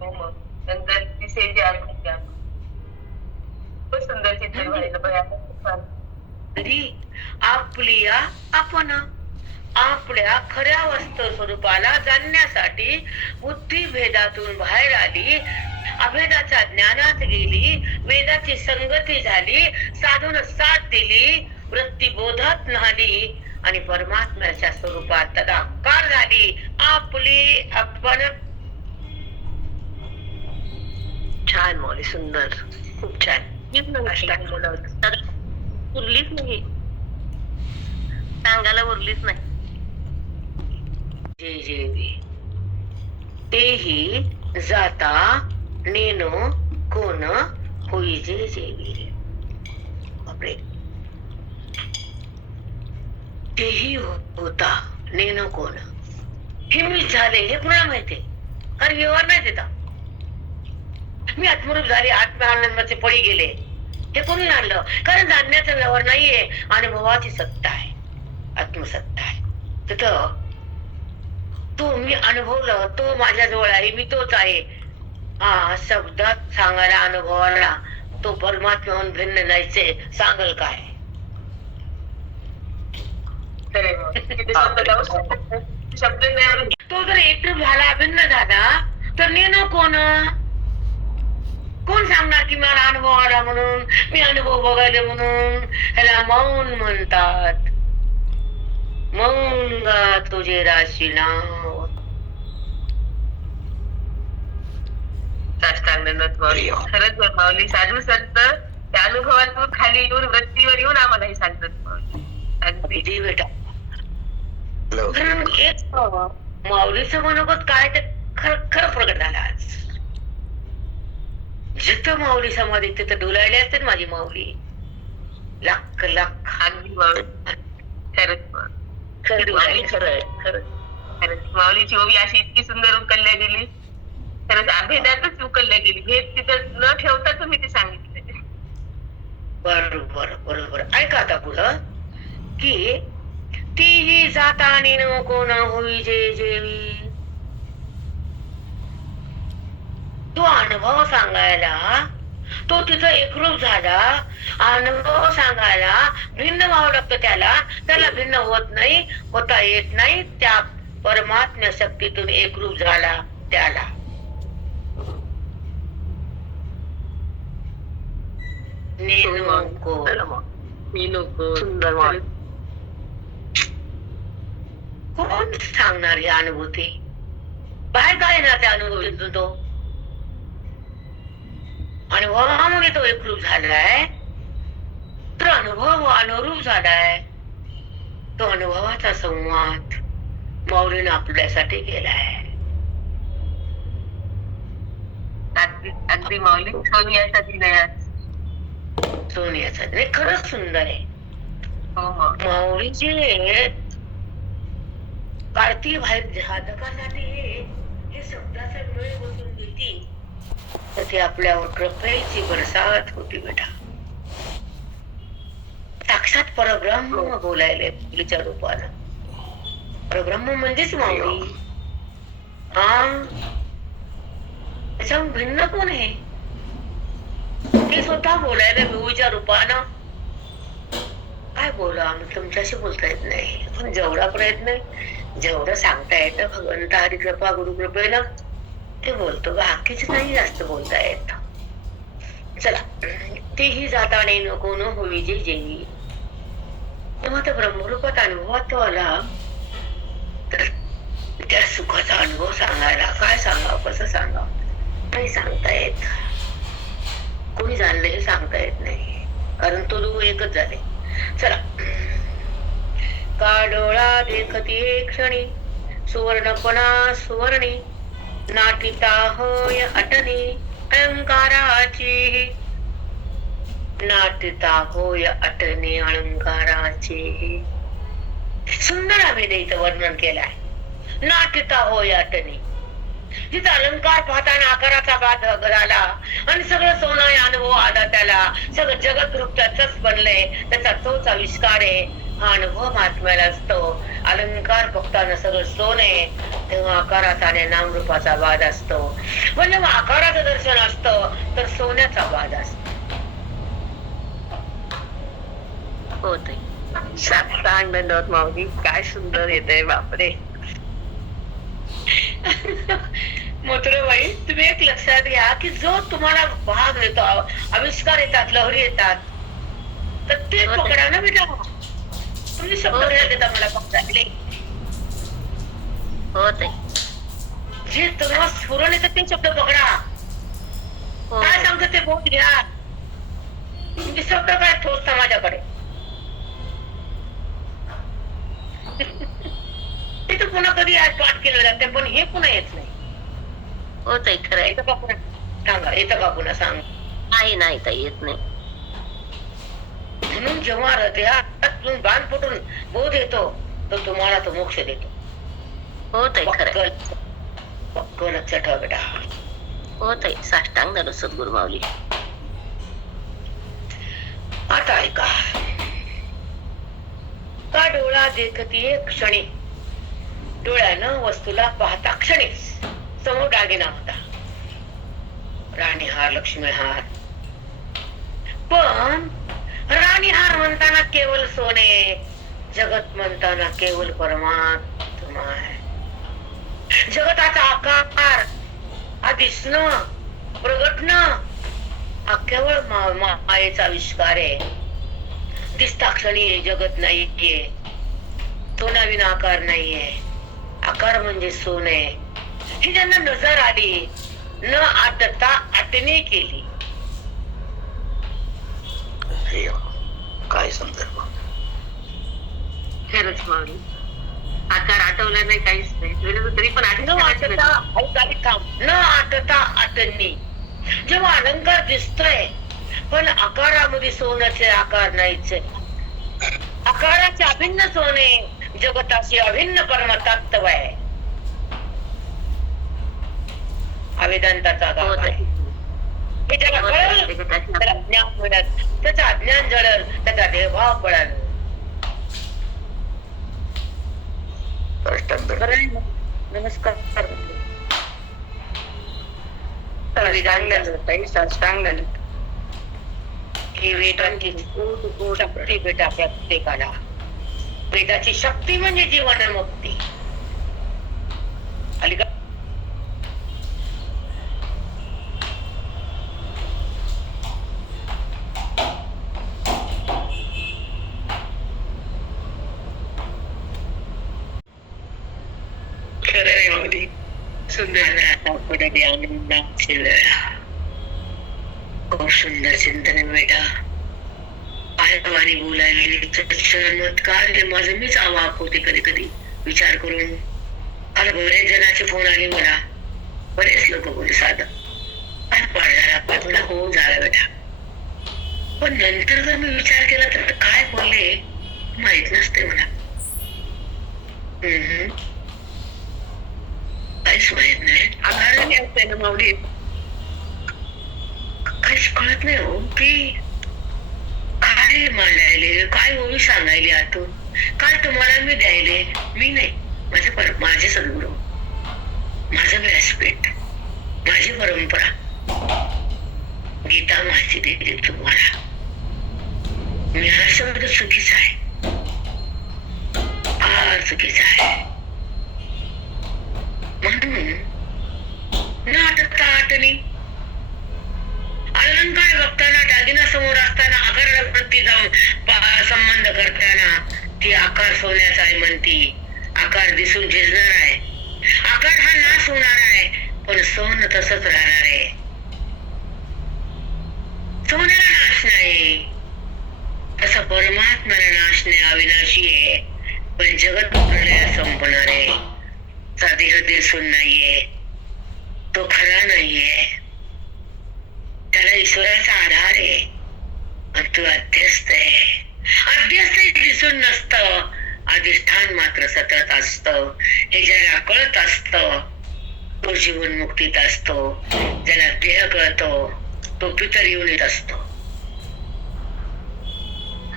हो मग. नंतर दिसेचे आपुलिया. खूप सुंदर चित्र व्हायला पाहिजे. तरी आपलिया आपण. आपल्या खऱ्या वस्तू स्वरूपाला जाणण्यासाठी बुद्धी भेदातून बाहेर आली अभेदाच्या ज्ञानात गेली, वेदाची संगती झाली, साधून साथ दिली, वृत्ती बोधात न्हाली आणि परमात्म्याच्या स्वरूपात तदाकार झाली. आपली आपण छान मौली, सुंदर, खूप छान. उरलीच नाही, सांगायला उरलीच नाही. जे जेवी तेही जाता नेनो कोण होई जे जेवी. बापरे. तेही होता नेनो कोण, हे मी झाले हे कुणाला माहितीये? कारण व्यवहार नाही देता. मी आत्मरूप झाले, आत्मानंदाचे पळी गेले, हे कोणी आणलं? कारण जाणण्याचा व्यवहार नाहीये, अनुभवाची सत्ता आहे, आत्मसत्ता आहे. तिथं तो मी अनुभवलं, तो माझ्या जवळ आहे, मी तोच आहे, हा शब्दात सांगायला अनुभवाला तो परमात्म्याहून भिन्न नाहीचे सांगल काय? शब्द नाही. तो जर एकरूप झाला, अभिन्न झाला, तर नेणं कोण सांगणार की मला अनुभव आला म्हणून, मी अनुभव बघायला म्हणून? ह्याला मौन म्हणतात. मौन गा तुझे राशी नाव. साष्टांगदंडवत माऊली. खरंच माऊली साधू संत त्या अनुभवातून खाली येऊन वृत्तीवर येऊन आम्हाला हे सांगतात माऊली. अगदी किती बेटा. कारण एक माऊलीचं मनोगत काय ते खरं प्रगट झालं आज. जिथं माऊली समाधी तिथं डोलायले असते माझी माऊली. लाख लाख. अगदी माऊली. खरंच माऊली. खरंच माऊलीची ओवी अशी इतकी सुंदर उकलल्या गेली, खरंच अभेदातच उकलल्या गेली. भेद तिथं न ठेवता तुम्ही ते सांगितलं. बरोबर बरोबर. ऐका आता पुढं की तीही जाता नेनो कोण होई जे जेवी. तो अनुभव सांगायला, तो तिथं एकरूप झाला, अनुभव सांगायला भिन्न व्हावं लागतं त्याला भिन्न होत नाही, होता येत नाही. त्या परमात्म्य शक्तीतून एकरूप झाला त्याला. सुंदर. कोण सांगणार ही अनुभूती? बाहेर काय ना त्या अनुभूतीतून तो अनुभवामुळे तो एकरूप झालाय, तर अनुभव अनुरूप झालाय. तो अनुभवाचा संवाद माऊलीने आपल्यासाठी केलाय. अगदी अगदी माऊली सोनियाचा दिन आहे आज. सोनियाचा दिन खरंच सुंदर आहे. हो माऊलीचे भारतीय बाहेर साधकासाठी हे शब्दाचा वेळ बसून देती, तर ती आपल्यावर कृपेची बरसात होती बेटा. साक्षात परब्रह्म बोलायले मुलीच्या रूपानं. परब्रह्म म्हणजेच माऊली. हा त्याच्याहून भिन्न कोण आहे? ते स्वतः बोलायला विभूच्या रूपानं. काय बोला, आम्ही तुमच्याशी बोलता येत नाही, पण जेवढा प्रयत्न जेवढं सांगता येतं भगवंत हरी कृपा गुरु कृपेनं ते बोलतो, बाकीच नाही जास्त बोलता येत. चला, तेही जाताने नको न होई जे जेवी. तेव्हा त्या ब्रह्मरूपात अनुभवात तो आला, तर त्या सुखाचा अनुभव सांगायला काय सांगावं, कसं सांगावं नाही सांगता येत. कोणी जाणलं हे सांगता येत नाही, कारण तो दोघं एकच झाले. चला, का डोळा देखती क्षणी सुवर्णपणा सुवर्णी, नाटिता होय अटनी अलंकाराची. नाटिता होय अटनी अलंकाराची. सुंदर अभिनय इथं वर्णन केलाय. नाटिता होय अटनी. जिथं अलंकार पाहताना आकाराचा बाध झाला आणि सगळं सोनं अनुभव आला त्याला, सगळं जगत रूप त्याच बनलंय, त्याचा तोच आविष्कार आहे. हा अनुभव महात्म्याला असतो. अलंकार बघताना सगळं सोने, तेव्हा आकाराचा आणि नामरूपाचा वाद असतो. पण जेव्हा आकाराचं दर्शन असतं तर सोन्याचा वाद असतो. होत साक्षांगदंडवत माऊली काय सुंदर येतंय बापरे. मथुराबाई, तुम्ही एक लक्षात घ्या की जो तुम्हाला भाग येतो, आविष्कार येतात, लहरी येतात, तर ते हो ताई. पकडा ना बेटा. तुम्ही शब्द हो ताई. घ्या देता मला पकडायले. हो ताई. जे तुम्हाला स्फुरण येतं ते शब्द पकडा. हो काय ताई. सांगतं ते बोध घ्या. तुमचे शब्द काय ठोसता माझ्याकडे. ते तर पुन्हा कधी आज पाठ केलं जाते, पण हे पुन्हा येत नाही. हो ताई, खरं आहे. येतं का पुन्हा सांगा, येतं का पुन्हा सांग. नाही नाही ताई, येत नाही. म्हणून जेव्हा हृदयातून बाण फुटून बोध येतो, तर तुम्हाला तो मोक्ष देतो. हो ताई, खरं आहे. पक्क लक्षात ठेवा बेटा. हो ताई, साष्टांग धरू सद्गुरु माऊली. आता ऐका. का डोळा देखतीये क्षणी, डोळ्यानं वस्तूला पाहता क्षणीच समोर दागिना होता, राणीहार, लक्ष्मीहार. पण राणीहार म्हणताना केवळ सोने, जगत म्हणताना केवळ परमात्मा आहे. जगताचा आकार, हा दिसणं, प्रगटणं, हा केवळ मायेचा आविष्कार आहे. दिसता क्षणी जगत नाहीये, सोनाविना आकार नाहीये. आकार म्हणजे सोने. ही ज्यांना नजर आली, न आटता आटणी केली. काय संदर्भ. खरंच माऊली, आकार आठवला नाही, काहीच नाही. तरी पण न आटता ऐकाली काम, न आटता आटणी. जेव्हा अलंकार दिसतोय, पण आकारामध्ये सोन्याचे आकार नाहीच. आकाराचे अभिन्न सोने, जगताचे अभिन्न परमतत्व आहे. वेदांताचा हो गाभा ताई. आहे. हे ज्याला कळलं, त्याला ज्ञान मिळत, त्याचा अज्ञान जळल, त्याचा देवभाव पळल. नमस्कार. ही वेदांची शक्ती बेटा प्रत्येकाला. वेदाची शक्ती म्हणजे जीवनमुक्ती. अलीकडे सुंदर खूप सुंदर चिंतन बेटा. आणि बोलायला चमत्कार माझं मीच अवाक होते कधी कधी विचार करून. मला बरेच जणांचे फोन आले, मला बरेच लोक बोलले साधं काय पडणार थोडा होऊन झाला बेटा. पण नंतर जर मी विचार केला तर काय बोलले माहित नसते मला. काहीच माहित नाही. आकाराने असते ना माऊली, काहीच कळत नाही हो की काय मांडायले, काय ओळी सांगायले आतून, काय तुम्हाला मी द्यायले. मी नाही, माझे सद्गुरू, माझं व्यासपीठ, माझी परंपरा, गीता माझी दिली तुम्हाला. मी हा शब्द चुकीचा आहे, फार चुकीचा आहे. म्हणून नाटकता आटणी. अलंकार बघताना, दागिना समोर असताना, आकार प्रती जाऊन संबंध करताना ती आकार सोन्याचा आहे म्हणती. आकार दिसून झिजणार आहे, आकार हा नाश होणार आहे, पण सोन तसंच राहणार आहे. सोन्याला नाश नाही, तसा परमात्म्याला नाश नाही, अविनाशी आहे. पण जगत संपणार आहे. चा देह दिसून नाहीये, तो खरा नाहीये, त्याला ईश्वराचा आधार आहे. आणि तो अध्यस्त आहे. अध्यस्त दिसून नसतं, अधिष्ठान मात्र सतत असतं. हे ज्याला कळत असतं तो जीवन मुक्तीत असतो. ज्याला देह कळतो तो पितर येऊन येत असतो.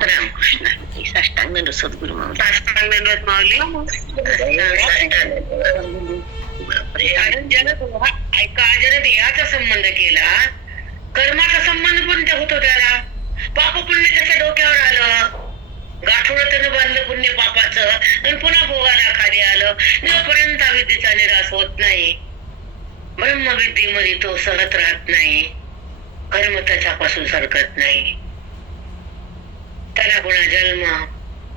रामकृष्ण. साष्टांग सद्गुरु माऊली. साष्टांग माऊली. ऐका, ज्याने देहाचा संबंध केला, कर्माचा संबंध पण होतो त्याला. पाप पुण्य त्याच्या डोक्यावर आलं, गाठोडं त्यानं बांधलं पुण्य पापाचं, आणि पुन्हा भोगाला खाली आलं. जोपर्यंत विद्येचा निराश होत नाही ब्रह्मविद्येमध्ये तो सहत राहत नाही, कर्म त्याच्यापासून सरकत नाही. त्याला पुन्हा जन्म,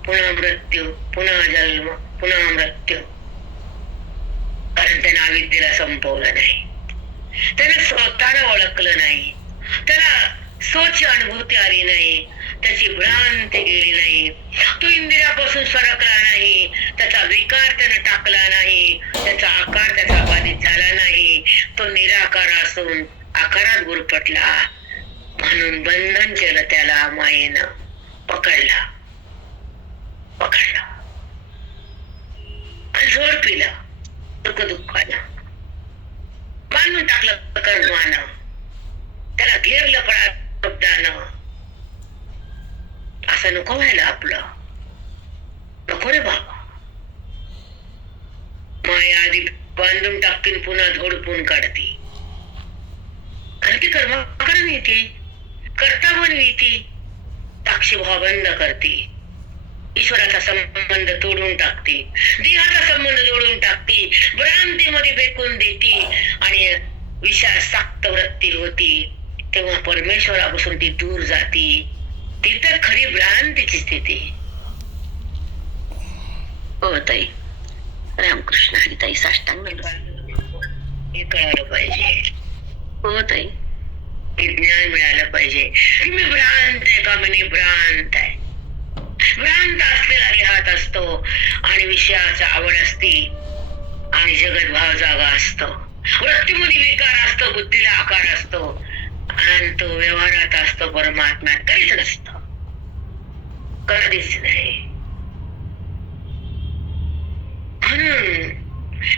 पुन्हा मृत्यू, पुन्हा जन्म, पुन्हा मृत्यू. कारण त्याने अविद्येला संपवलं नाही, त्याने स्वतःला ओळखलं नाही, त्याला स्वची अनुभूती आली नाही, त्याची भ्रांती गेली नाही, तो इंद्रियापासून सरकला नाही, त्याचा विकार त्याने टाकला नाही, त्याचा आकार त्याचा बाधित झाला नाही, तो निराकार असून आकारात गुरफटला. म्हणून बंधन केलं त्याला मायेनं, पकडला आणि झोडपिलं दुःखानं, बांधून टाकलं कर्मानं, त्याला घेरलं प्रारब्धानं. असं नको व्हायला आपलं, नको रे बाबा. माया आधी बांधून टाकतील, पुन्हा झोडपून काढती. कारण ती कर्माकरण येते, कर्ता बनविती, साक्षी भाव बंद करते, ईश्वराचा संबंध तोडून टाकते, देहाचा संबंध जोडून टाकते, भ्रांतीमध्ये फेकून देते आणि विषय साक्त वृत्ती होती. तेव्हा परमेश्वरापासून ती दूर जाते. ती तर खरी भ्रांतीची स्थिती. हो ताई, रामकृष्ण हरी ताई, साष्टांग हे कळालं पाहिजे. हो ताई, हे ज्ञान मिळालं पाहिजे. मी भ्रांत आहे का? मी भ्रांत आहे. भ्रांत असलेला देहात असतो आणि विषयाची आवड असते आणि जगत भाव जागा असतो, वृत्तीमध्ये विकार असतो, बुद्धीला आकार असतो आणि तो व्यवहारात असतो. परमात्म्यात काहीच नसतं, कधीच नाही. म्हणून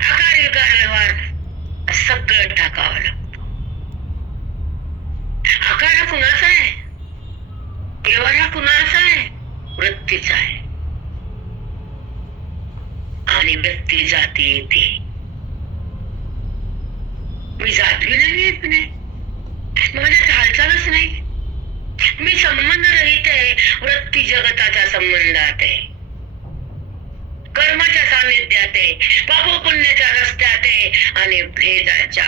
आकार विकार व्यवहार सगळं टाकावं लागतं. आकार हा कुणाचा आहे? व्यवहार हा कुणाचा आहे? वृत्तीचा आहे. आणि व्यक्ती जाती येते. मी जातवी नाही, माझ्यात हालचालच नाही. मी संबंध रहित आहे, वृत्ती जगताच्या संबंधात आहे, कर्माच्या सानिध्यात आहे, पाप पुण्याच्या रस्त्यात आहे आणि भेदाच्या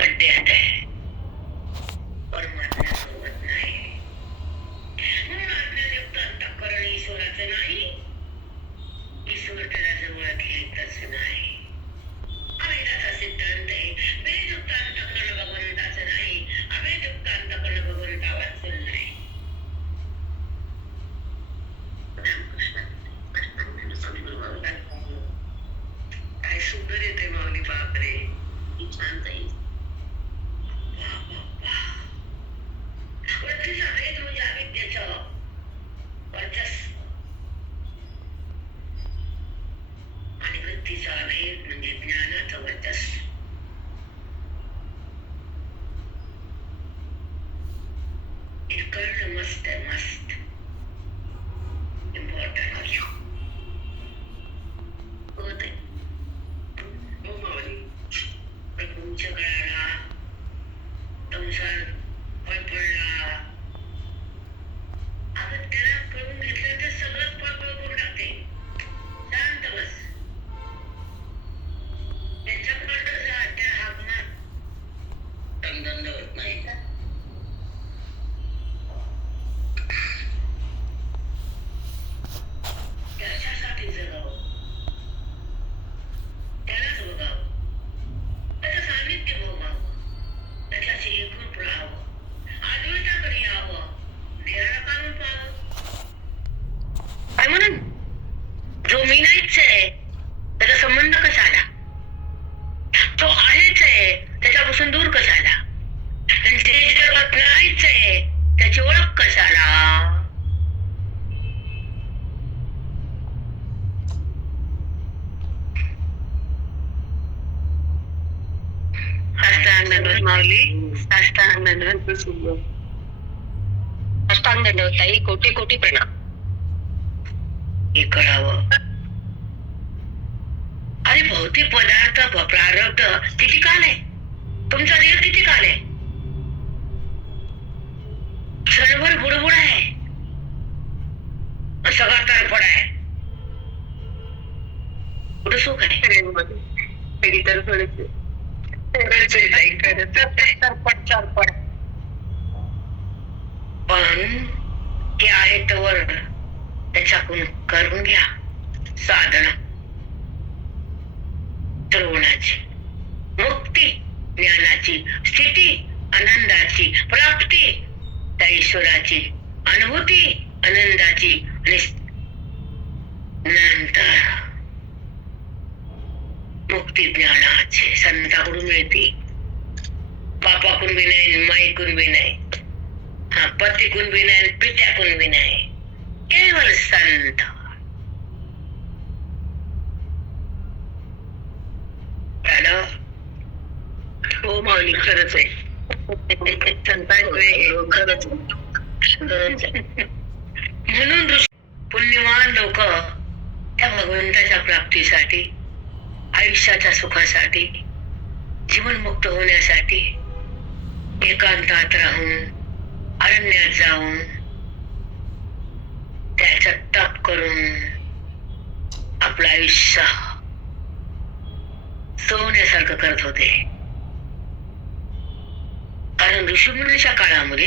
अड्ड्यात आहे. परमात्मा सोबत नाही. म्हणून अज्ञानयुक्त अंतःकरण ईश्वराचं नाही, ईश्वर त्याला जवळ घेतच नाही. अभेदाचा सिद्धांत आहे. भेदयुक्त अंतःकरण भगवंताचं नाही, अभेदयुक्त अंतःकरण भगवंता वाचून नाही. काय सुंदर येते माऊली, बापरे, छान ताई. वृत्तीचा भेद म्हणजे अविद्येचं वर्चस्व आणि वृत्तीचा भेद म्हणजे ज्ञानाचं वर्चस्व. हे कळणं मस्त आहे, मस्त इम्पॉर्टंट आहे. हो ताई, हो माऊली, पण तुमच्या कळाला संसार पडला. आता त्याला करून घेतलं तर सगळंच पळपळ करून टाकते. शांत बस, त्याच्याकडं जा, त्या हाकमात दंड होत नाही का? त्याच्यासाठी जगावं, त्यालाच बघावं, त्याचं सानिध्य भोगावं, त्याच्याशी एकरूप राहावं, अद्वैताकडे यावं, देहाला काढून पाहावं. काय म्हणून जो मी नाहीच आहे त्याचा संबंध कसा आला? तो आहेच आहे त्याच्यापासून दूर कसा आला? आणि जे जगात नाहीच आहे त्याची ओळख कशाला? साष्टांग दंडवत माऊली, साष्टांग दंडवत. साष्टांग दंडवत ताई, कोटी कोटी प्रणाम. हे कळावं. अरे भौतिक पदार्थ, प्रारब्ध किती काल आहे? तुमचा देह किती काल आहे? क्षणभर बुडबुड आहे, सगळा तरफड आहे. कुठं सुख आहे? कधी तर थोडेसे खरंच आहे ताई, खरंच आहे. सरपट सरपट. पण ते आहे तवर त्याच्याकडून करून घ्या साधना श्रवणाची, मुक्ती ज्ञानाची, स्थिती आनंदाची, प्राप्ती त्या ईश्वराची, अनुभूती आनंदाची, आणि नंतर मुक्ती ज्ञानाची संताकडून मिळते. बापाकडून बी नाही, माईकडून बी नाही, हा पतीकडून बी नाही, पित्याकडून बी नाही, केवळ संत. हॅलो. हो माऊली, खरंच आहे. खरंच म्हणून पुण्यवान लोक त्या भगवंताच्या प्राप्तीसाठी, आयुष्याच्या सुखासाठी, जीवनमुक्त होण्यासाठी एकांतात राहून, अरण्यात जाऊन त्याचं तप करून आपलं आयुष्य सोन्यासारखं करत होते. कारण ऋषीमुनीच्या काळामध्ये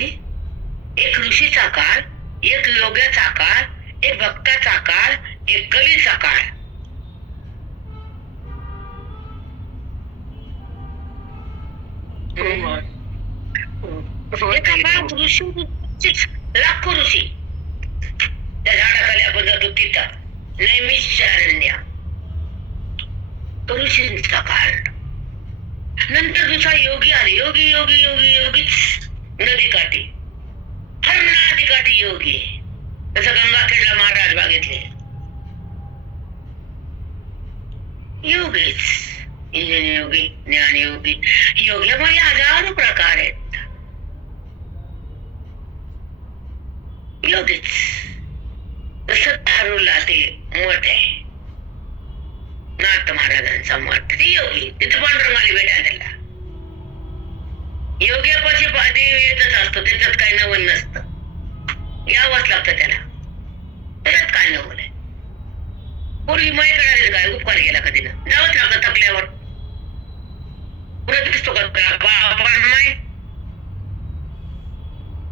एक ऋषीचा काळ, एक योग्याचा काळ, एक भक्ताचा काळ, एक कवीचा काळ. एका काळात ऋषी लाखो ऋषी त्या झाडाखाली आपण जातो तिथं नैमिषारण्य, तो ऋषींचा काळ. नंतर दुसरा योगी आले, योगी योगी योगी योगीच नदीकाठी, हर नदीकाठी योगी. जसं गंगाखेडला महाराज बागेतले योगीच, इंजन योगी, ज्ञान योगी. योग्यामध्ये हजारो प्रकार आहेत. योगीच जसं धारूरला ते मठ आहे, नाथ महाराजांचा मठ, ते योगी. तिथे पांडुरंगाली भेटायला त्याला योग्यापाशी देव येतच असतो, त्याच्यात काही नवल नसतं. यावंच लागतं त्याला, त्याच्यात काय नवल आहे. पूर्वी माय कळाले काय उपकार गेला कधी ना, जावंच लागतं थकल्यावर. पुढे दिसतो का माय,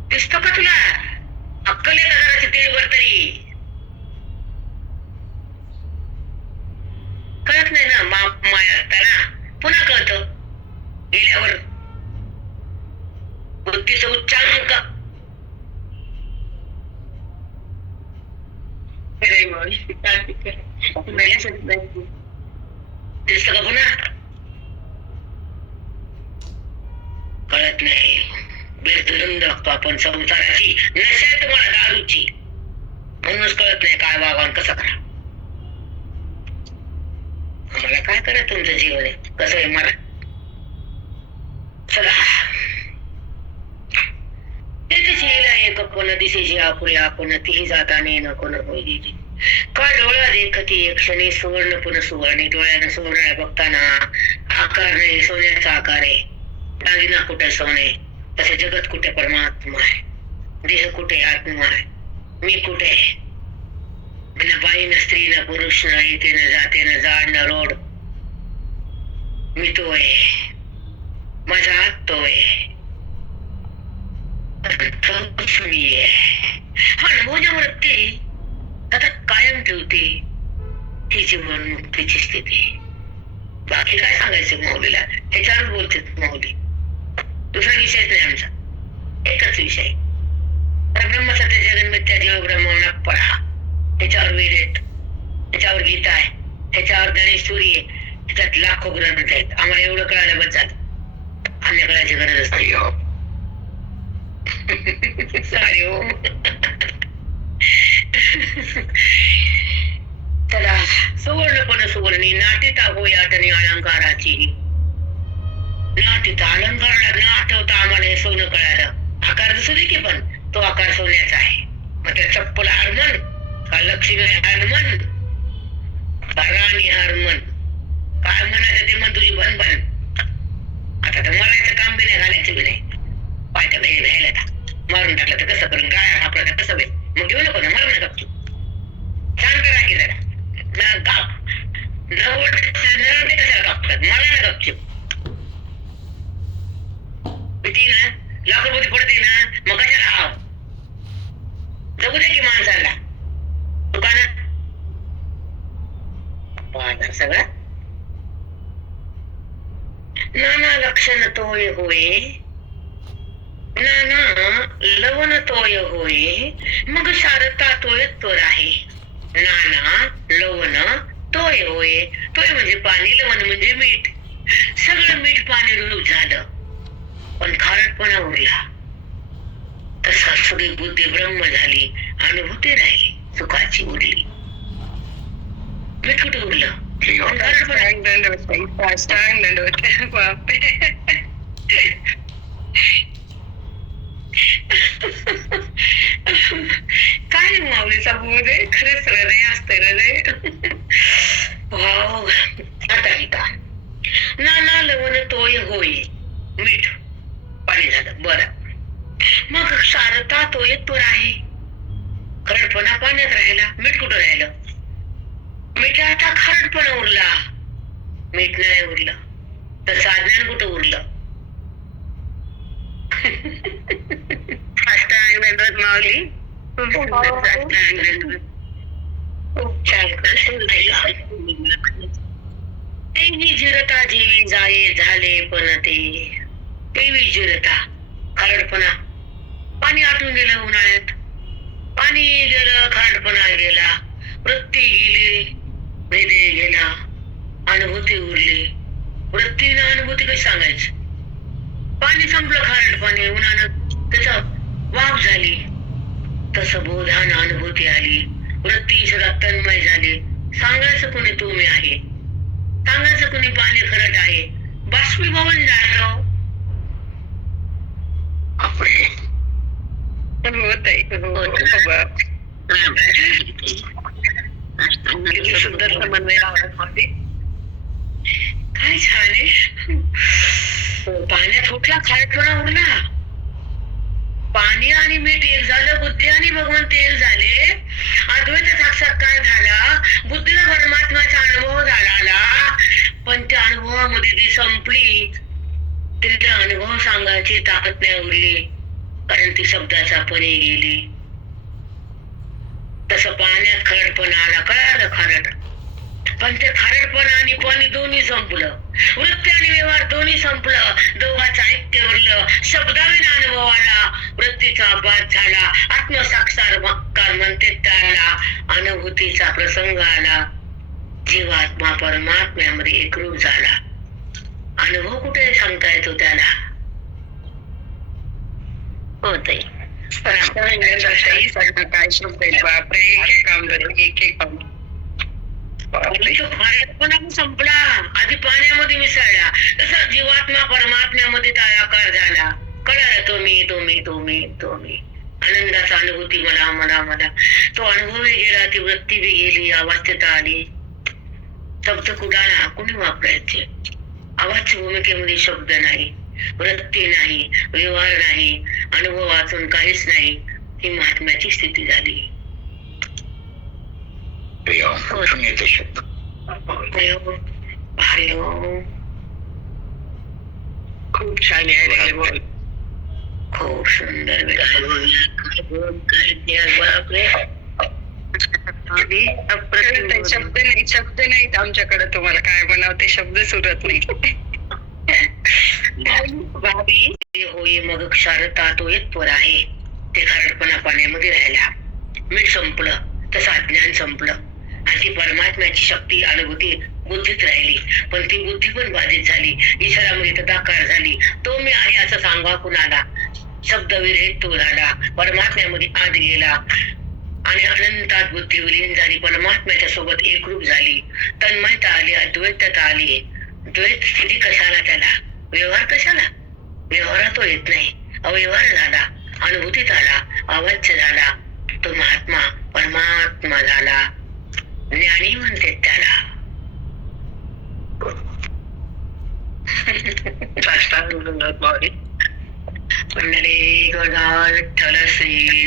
दिसतो का तुला? अक्कल आहे का जराची तिळभर तरी? कळत नाही ना. माय असताना पुन्हा कळतं गेल्यावर. बुद्धीचं उच्चांक दिसतं का पुन्हा? कळत नाही. बेधरून जगतो आपण संसाराची, नशा तुम्हाला दारूची, म्हणूनच कळत नाही काय वागा कसं करा. मला काय करा, तुमचं जीवन आहे कसं आहे मला. चला एक कोण दिसेची आपुले आपण तीही जाताने नको नको दिली. का डोळा देखती एक क्षणी सुवर्ण पुन्हा सुवर्ण, डोळ्यानं सुवर्ण बघताना आकार नाही, सोन्याचा आकार आहे. दागिना कुठे सोने, तसे जगत कुठे परमात्मा आहे, देह कुठे आत्मा आहे, मी कुठे. न बाई न स्त्री न पुरुष न येते न जाते न जाड न रोड, मी तो आहे, माझा आत तो आहे, मी आहे. अनुभवच्या वृत्ती आता कायम ठेवते ही जीवन मुक्तीची स्थिती. बाकी काय सांगायचं माऊलीला, ह्याच्यावर बोलते माऊली. दुसरा विषयच नाही आमचा, एकच विषय. ब्रह्मसत्य जगन्मिथ्या जीव ब्रह्मणा पळा, ह्याच्यावर वेद आहेत, ह्याच्यावर गीता आहे, ह्याच्यावर ज्ञानेश्वरी आहे, ह्याच्यात लाखो ग्रंथ आहेत. आम्हाला एवढं कळायला बस झालं, अन्य कळायची गरजच नाही. सारे हो. चला सुवर्णपण सुवर्णी नाटीता होय आठणी अलंकाराची. नाटीता अलंकाराला न आठवता आम्हाला हे सोनं कळालं. आकार दिसू दे की पण तो आकार सोन्याचा आहे. मग त्या चप्पल हारमन का लक्ष्मी हारमन का राणी हारमन, काय म्हणायचं ते म्हण तुझी बनबन. आता तर मरायचं काम बी नाही, घालायचं बी नाही. पायच्या भेल भेल मारून टाकलं तर कसं करून, गाय आपलं तर कसं होईल. मग घेऊ नको ना, मारू नका तू. शांत राहा की जरा. कशाला कापतात, मला ना गपचूप. जगू दे की माणसाला दुकानात बाजार सगळा नाना लक्षण तोय होय नाना लवण तोय होय मग शारता तोय तोर आहे. नाना लवण तोय होय. तोय म्हणजे पाणी, लवण म्हणजे मीठ. सगळं मीठ पाणी रूप झालं पण खारटपणा उरला. तसा सगळी बुद्धी ब्रह्म झाली, अनुभूती राहिली, सुखाची उरली. मीठ कुठे उरलं? काय माऊलीचा बोध आहे, खरंच हृदय असतं हृदय. वाव. आता ऐका, नाना लवण तोय होय मीठ पाणी झालं बरं. मग शारता तोय तोर आहे. खरडपणा पाण्यात राहिला, मीठ कुठं राहिलं? मिठाचा खरडपणा उरला, मीठ नाही उरलं. तर साधन कुठं उरलं? साष्टांग दंडवत माऊली. खूप सुंदर साष्टांग दंडवत. खूप छान. तेही जिरता जीवी जाये झाले पण तेवी जिरता खारटपणा. पाणी आटून गेलं उन्हाळ्यात, पाणी गेलं, खारटपणा गेला, वृत्ती गेली, हृदय गेला, अनुभूती उरली. वृत्तीनं अनुभूती कशी सांगायची? पाणी संपलं, खारटपणे उन्हानं त्याचा वाफ झाली. तसं बोधानं अनुभूती आली, वृत्ती सगळा तन्मय झाली. सांगायचं कोणी तुम्ही आहे, सांगायचं कोणी पाणी खरट आहे. बाष्पीभवन झालं. सुंदर समन्वय काय छान आहे. पाण्यात कुठला खारटपणा उरला? पाणी आणि मीठ एक झालं, बुद्धी आणि भगवंत एक झाले. अद्वैत साक्षात्कार झाला, बुद्धीला परमात्म्याचा अनुभव झाला. पण त्या अनुभवामध्ये ती संपली, तिला अनुभव सांगायची ताकद नाही उरली, कारण ती शब्दाचा परी गेली. तसं पाण्यात खरडपणा आला, कळालं खारट, पण ते खारटपणा आणि पाणी दोन्ही संपलं. वृत्ती आणि व्यवहार दोन्ही संपलं. दोघांचं ऐक्य उरलं. शब्दाविना अनुभव आला, वृत्तीचा अभ्यास झाला, आत्मसाक्षात्कार म्हणते त्याला, अनुभूतीचा प्रसंग आला. जीवात्मा परमात्म्यामध्ये एकरूप झाला. अनुभव कुठे सांगता येतो त्याला? होतंय. काय शब्द आहेत बापरे, एक काम झालं, एक काम. खारटपणा संपला, आधी पाण्यामध्ये मिसळला. तसा जीवात्मा परमात्म्यामध्ये तळाकार झाला. कळाला तुम्ही तुम्ही तुम्ही तुम्ही आनंदाचा अनुभूती मला मला मला. तो अनुभवही गेला, ती वृत्ती बी गेली, अवस्थेत आली. शब्द कुडाला कुणी वापरायचे? आवाजच्या भूमिकेमध्ये शब्द नाही, वृत्ती नाही, व्यवहार नाही, अनुभव वाचून काहीच नाही. ही महात्म्याची स्थिती झाली. शब्द खूप छान आहे. खूप सुंदर. शब्द नाहीत आमच्याकडे. तुम्हाला काय म्हणावं ते शब्द सुरत नाही. होय मग क्षारता तो येतपर आहे. ते खारटपणा पाण्यामध्ये राहिला, मीठ संपलं, तसं अज्ञान संपलं, आणि ती परमात्म्याची शक्ती अनुभूती बुद्धीत राहिली. पण ती बुद्धी पण बाधित झाली, ईश्वरामध्ये तदाकार झाली. तो मी आहे असं सांगा कुणाला? शब्द विरहित तो झाला, परमात्म्यामध्ये आत गेला आणि अनंतात बुद्धी विलीन झाली, परमात्म्याच्या सोबत एकरूप झाली. तन्मयता आली, अद्वैतता आली. द्वैत स्थिती कशाला त्याला? व्यवहार कशाला? व्यवहारात तो येत नाही, अव्यवहार झाला, अनुभूतीत आला, अवाच्य झाला. तो महात्मा परमात्मा झाला, ज्ञानी म्हणते त्याला. पंढरी विठ्ठल श्री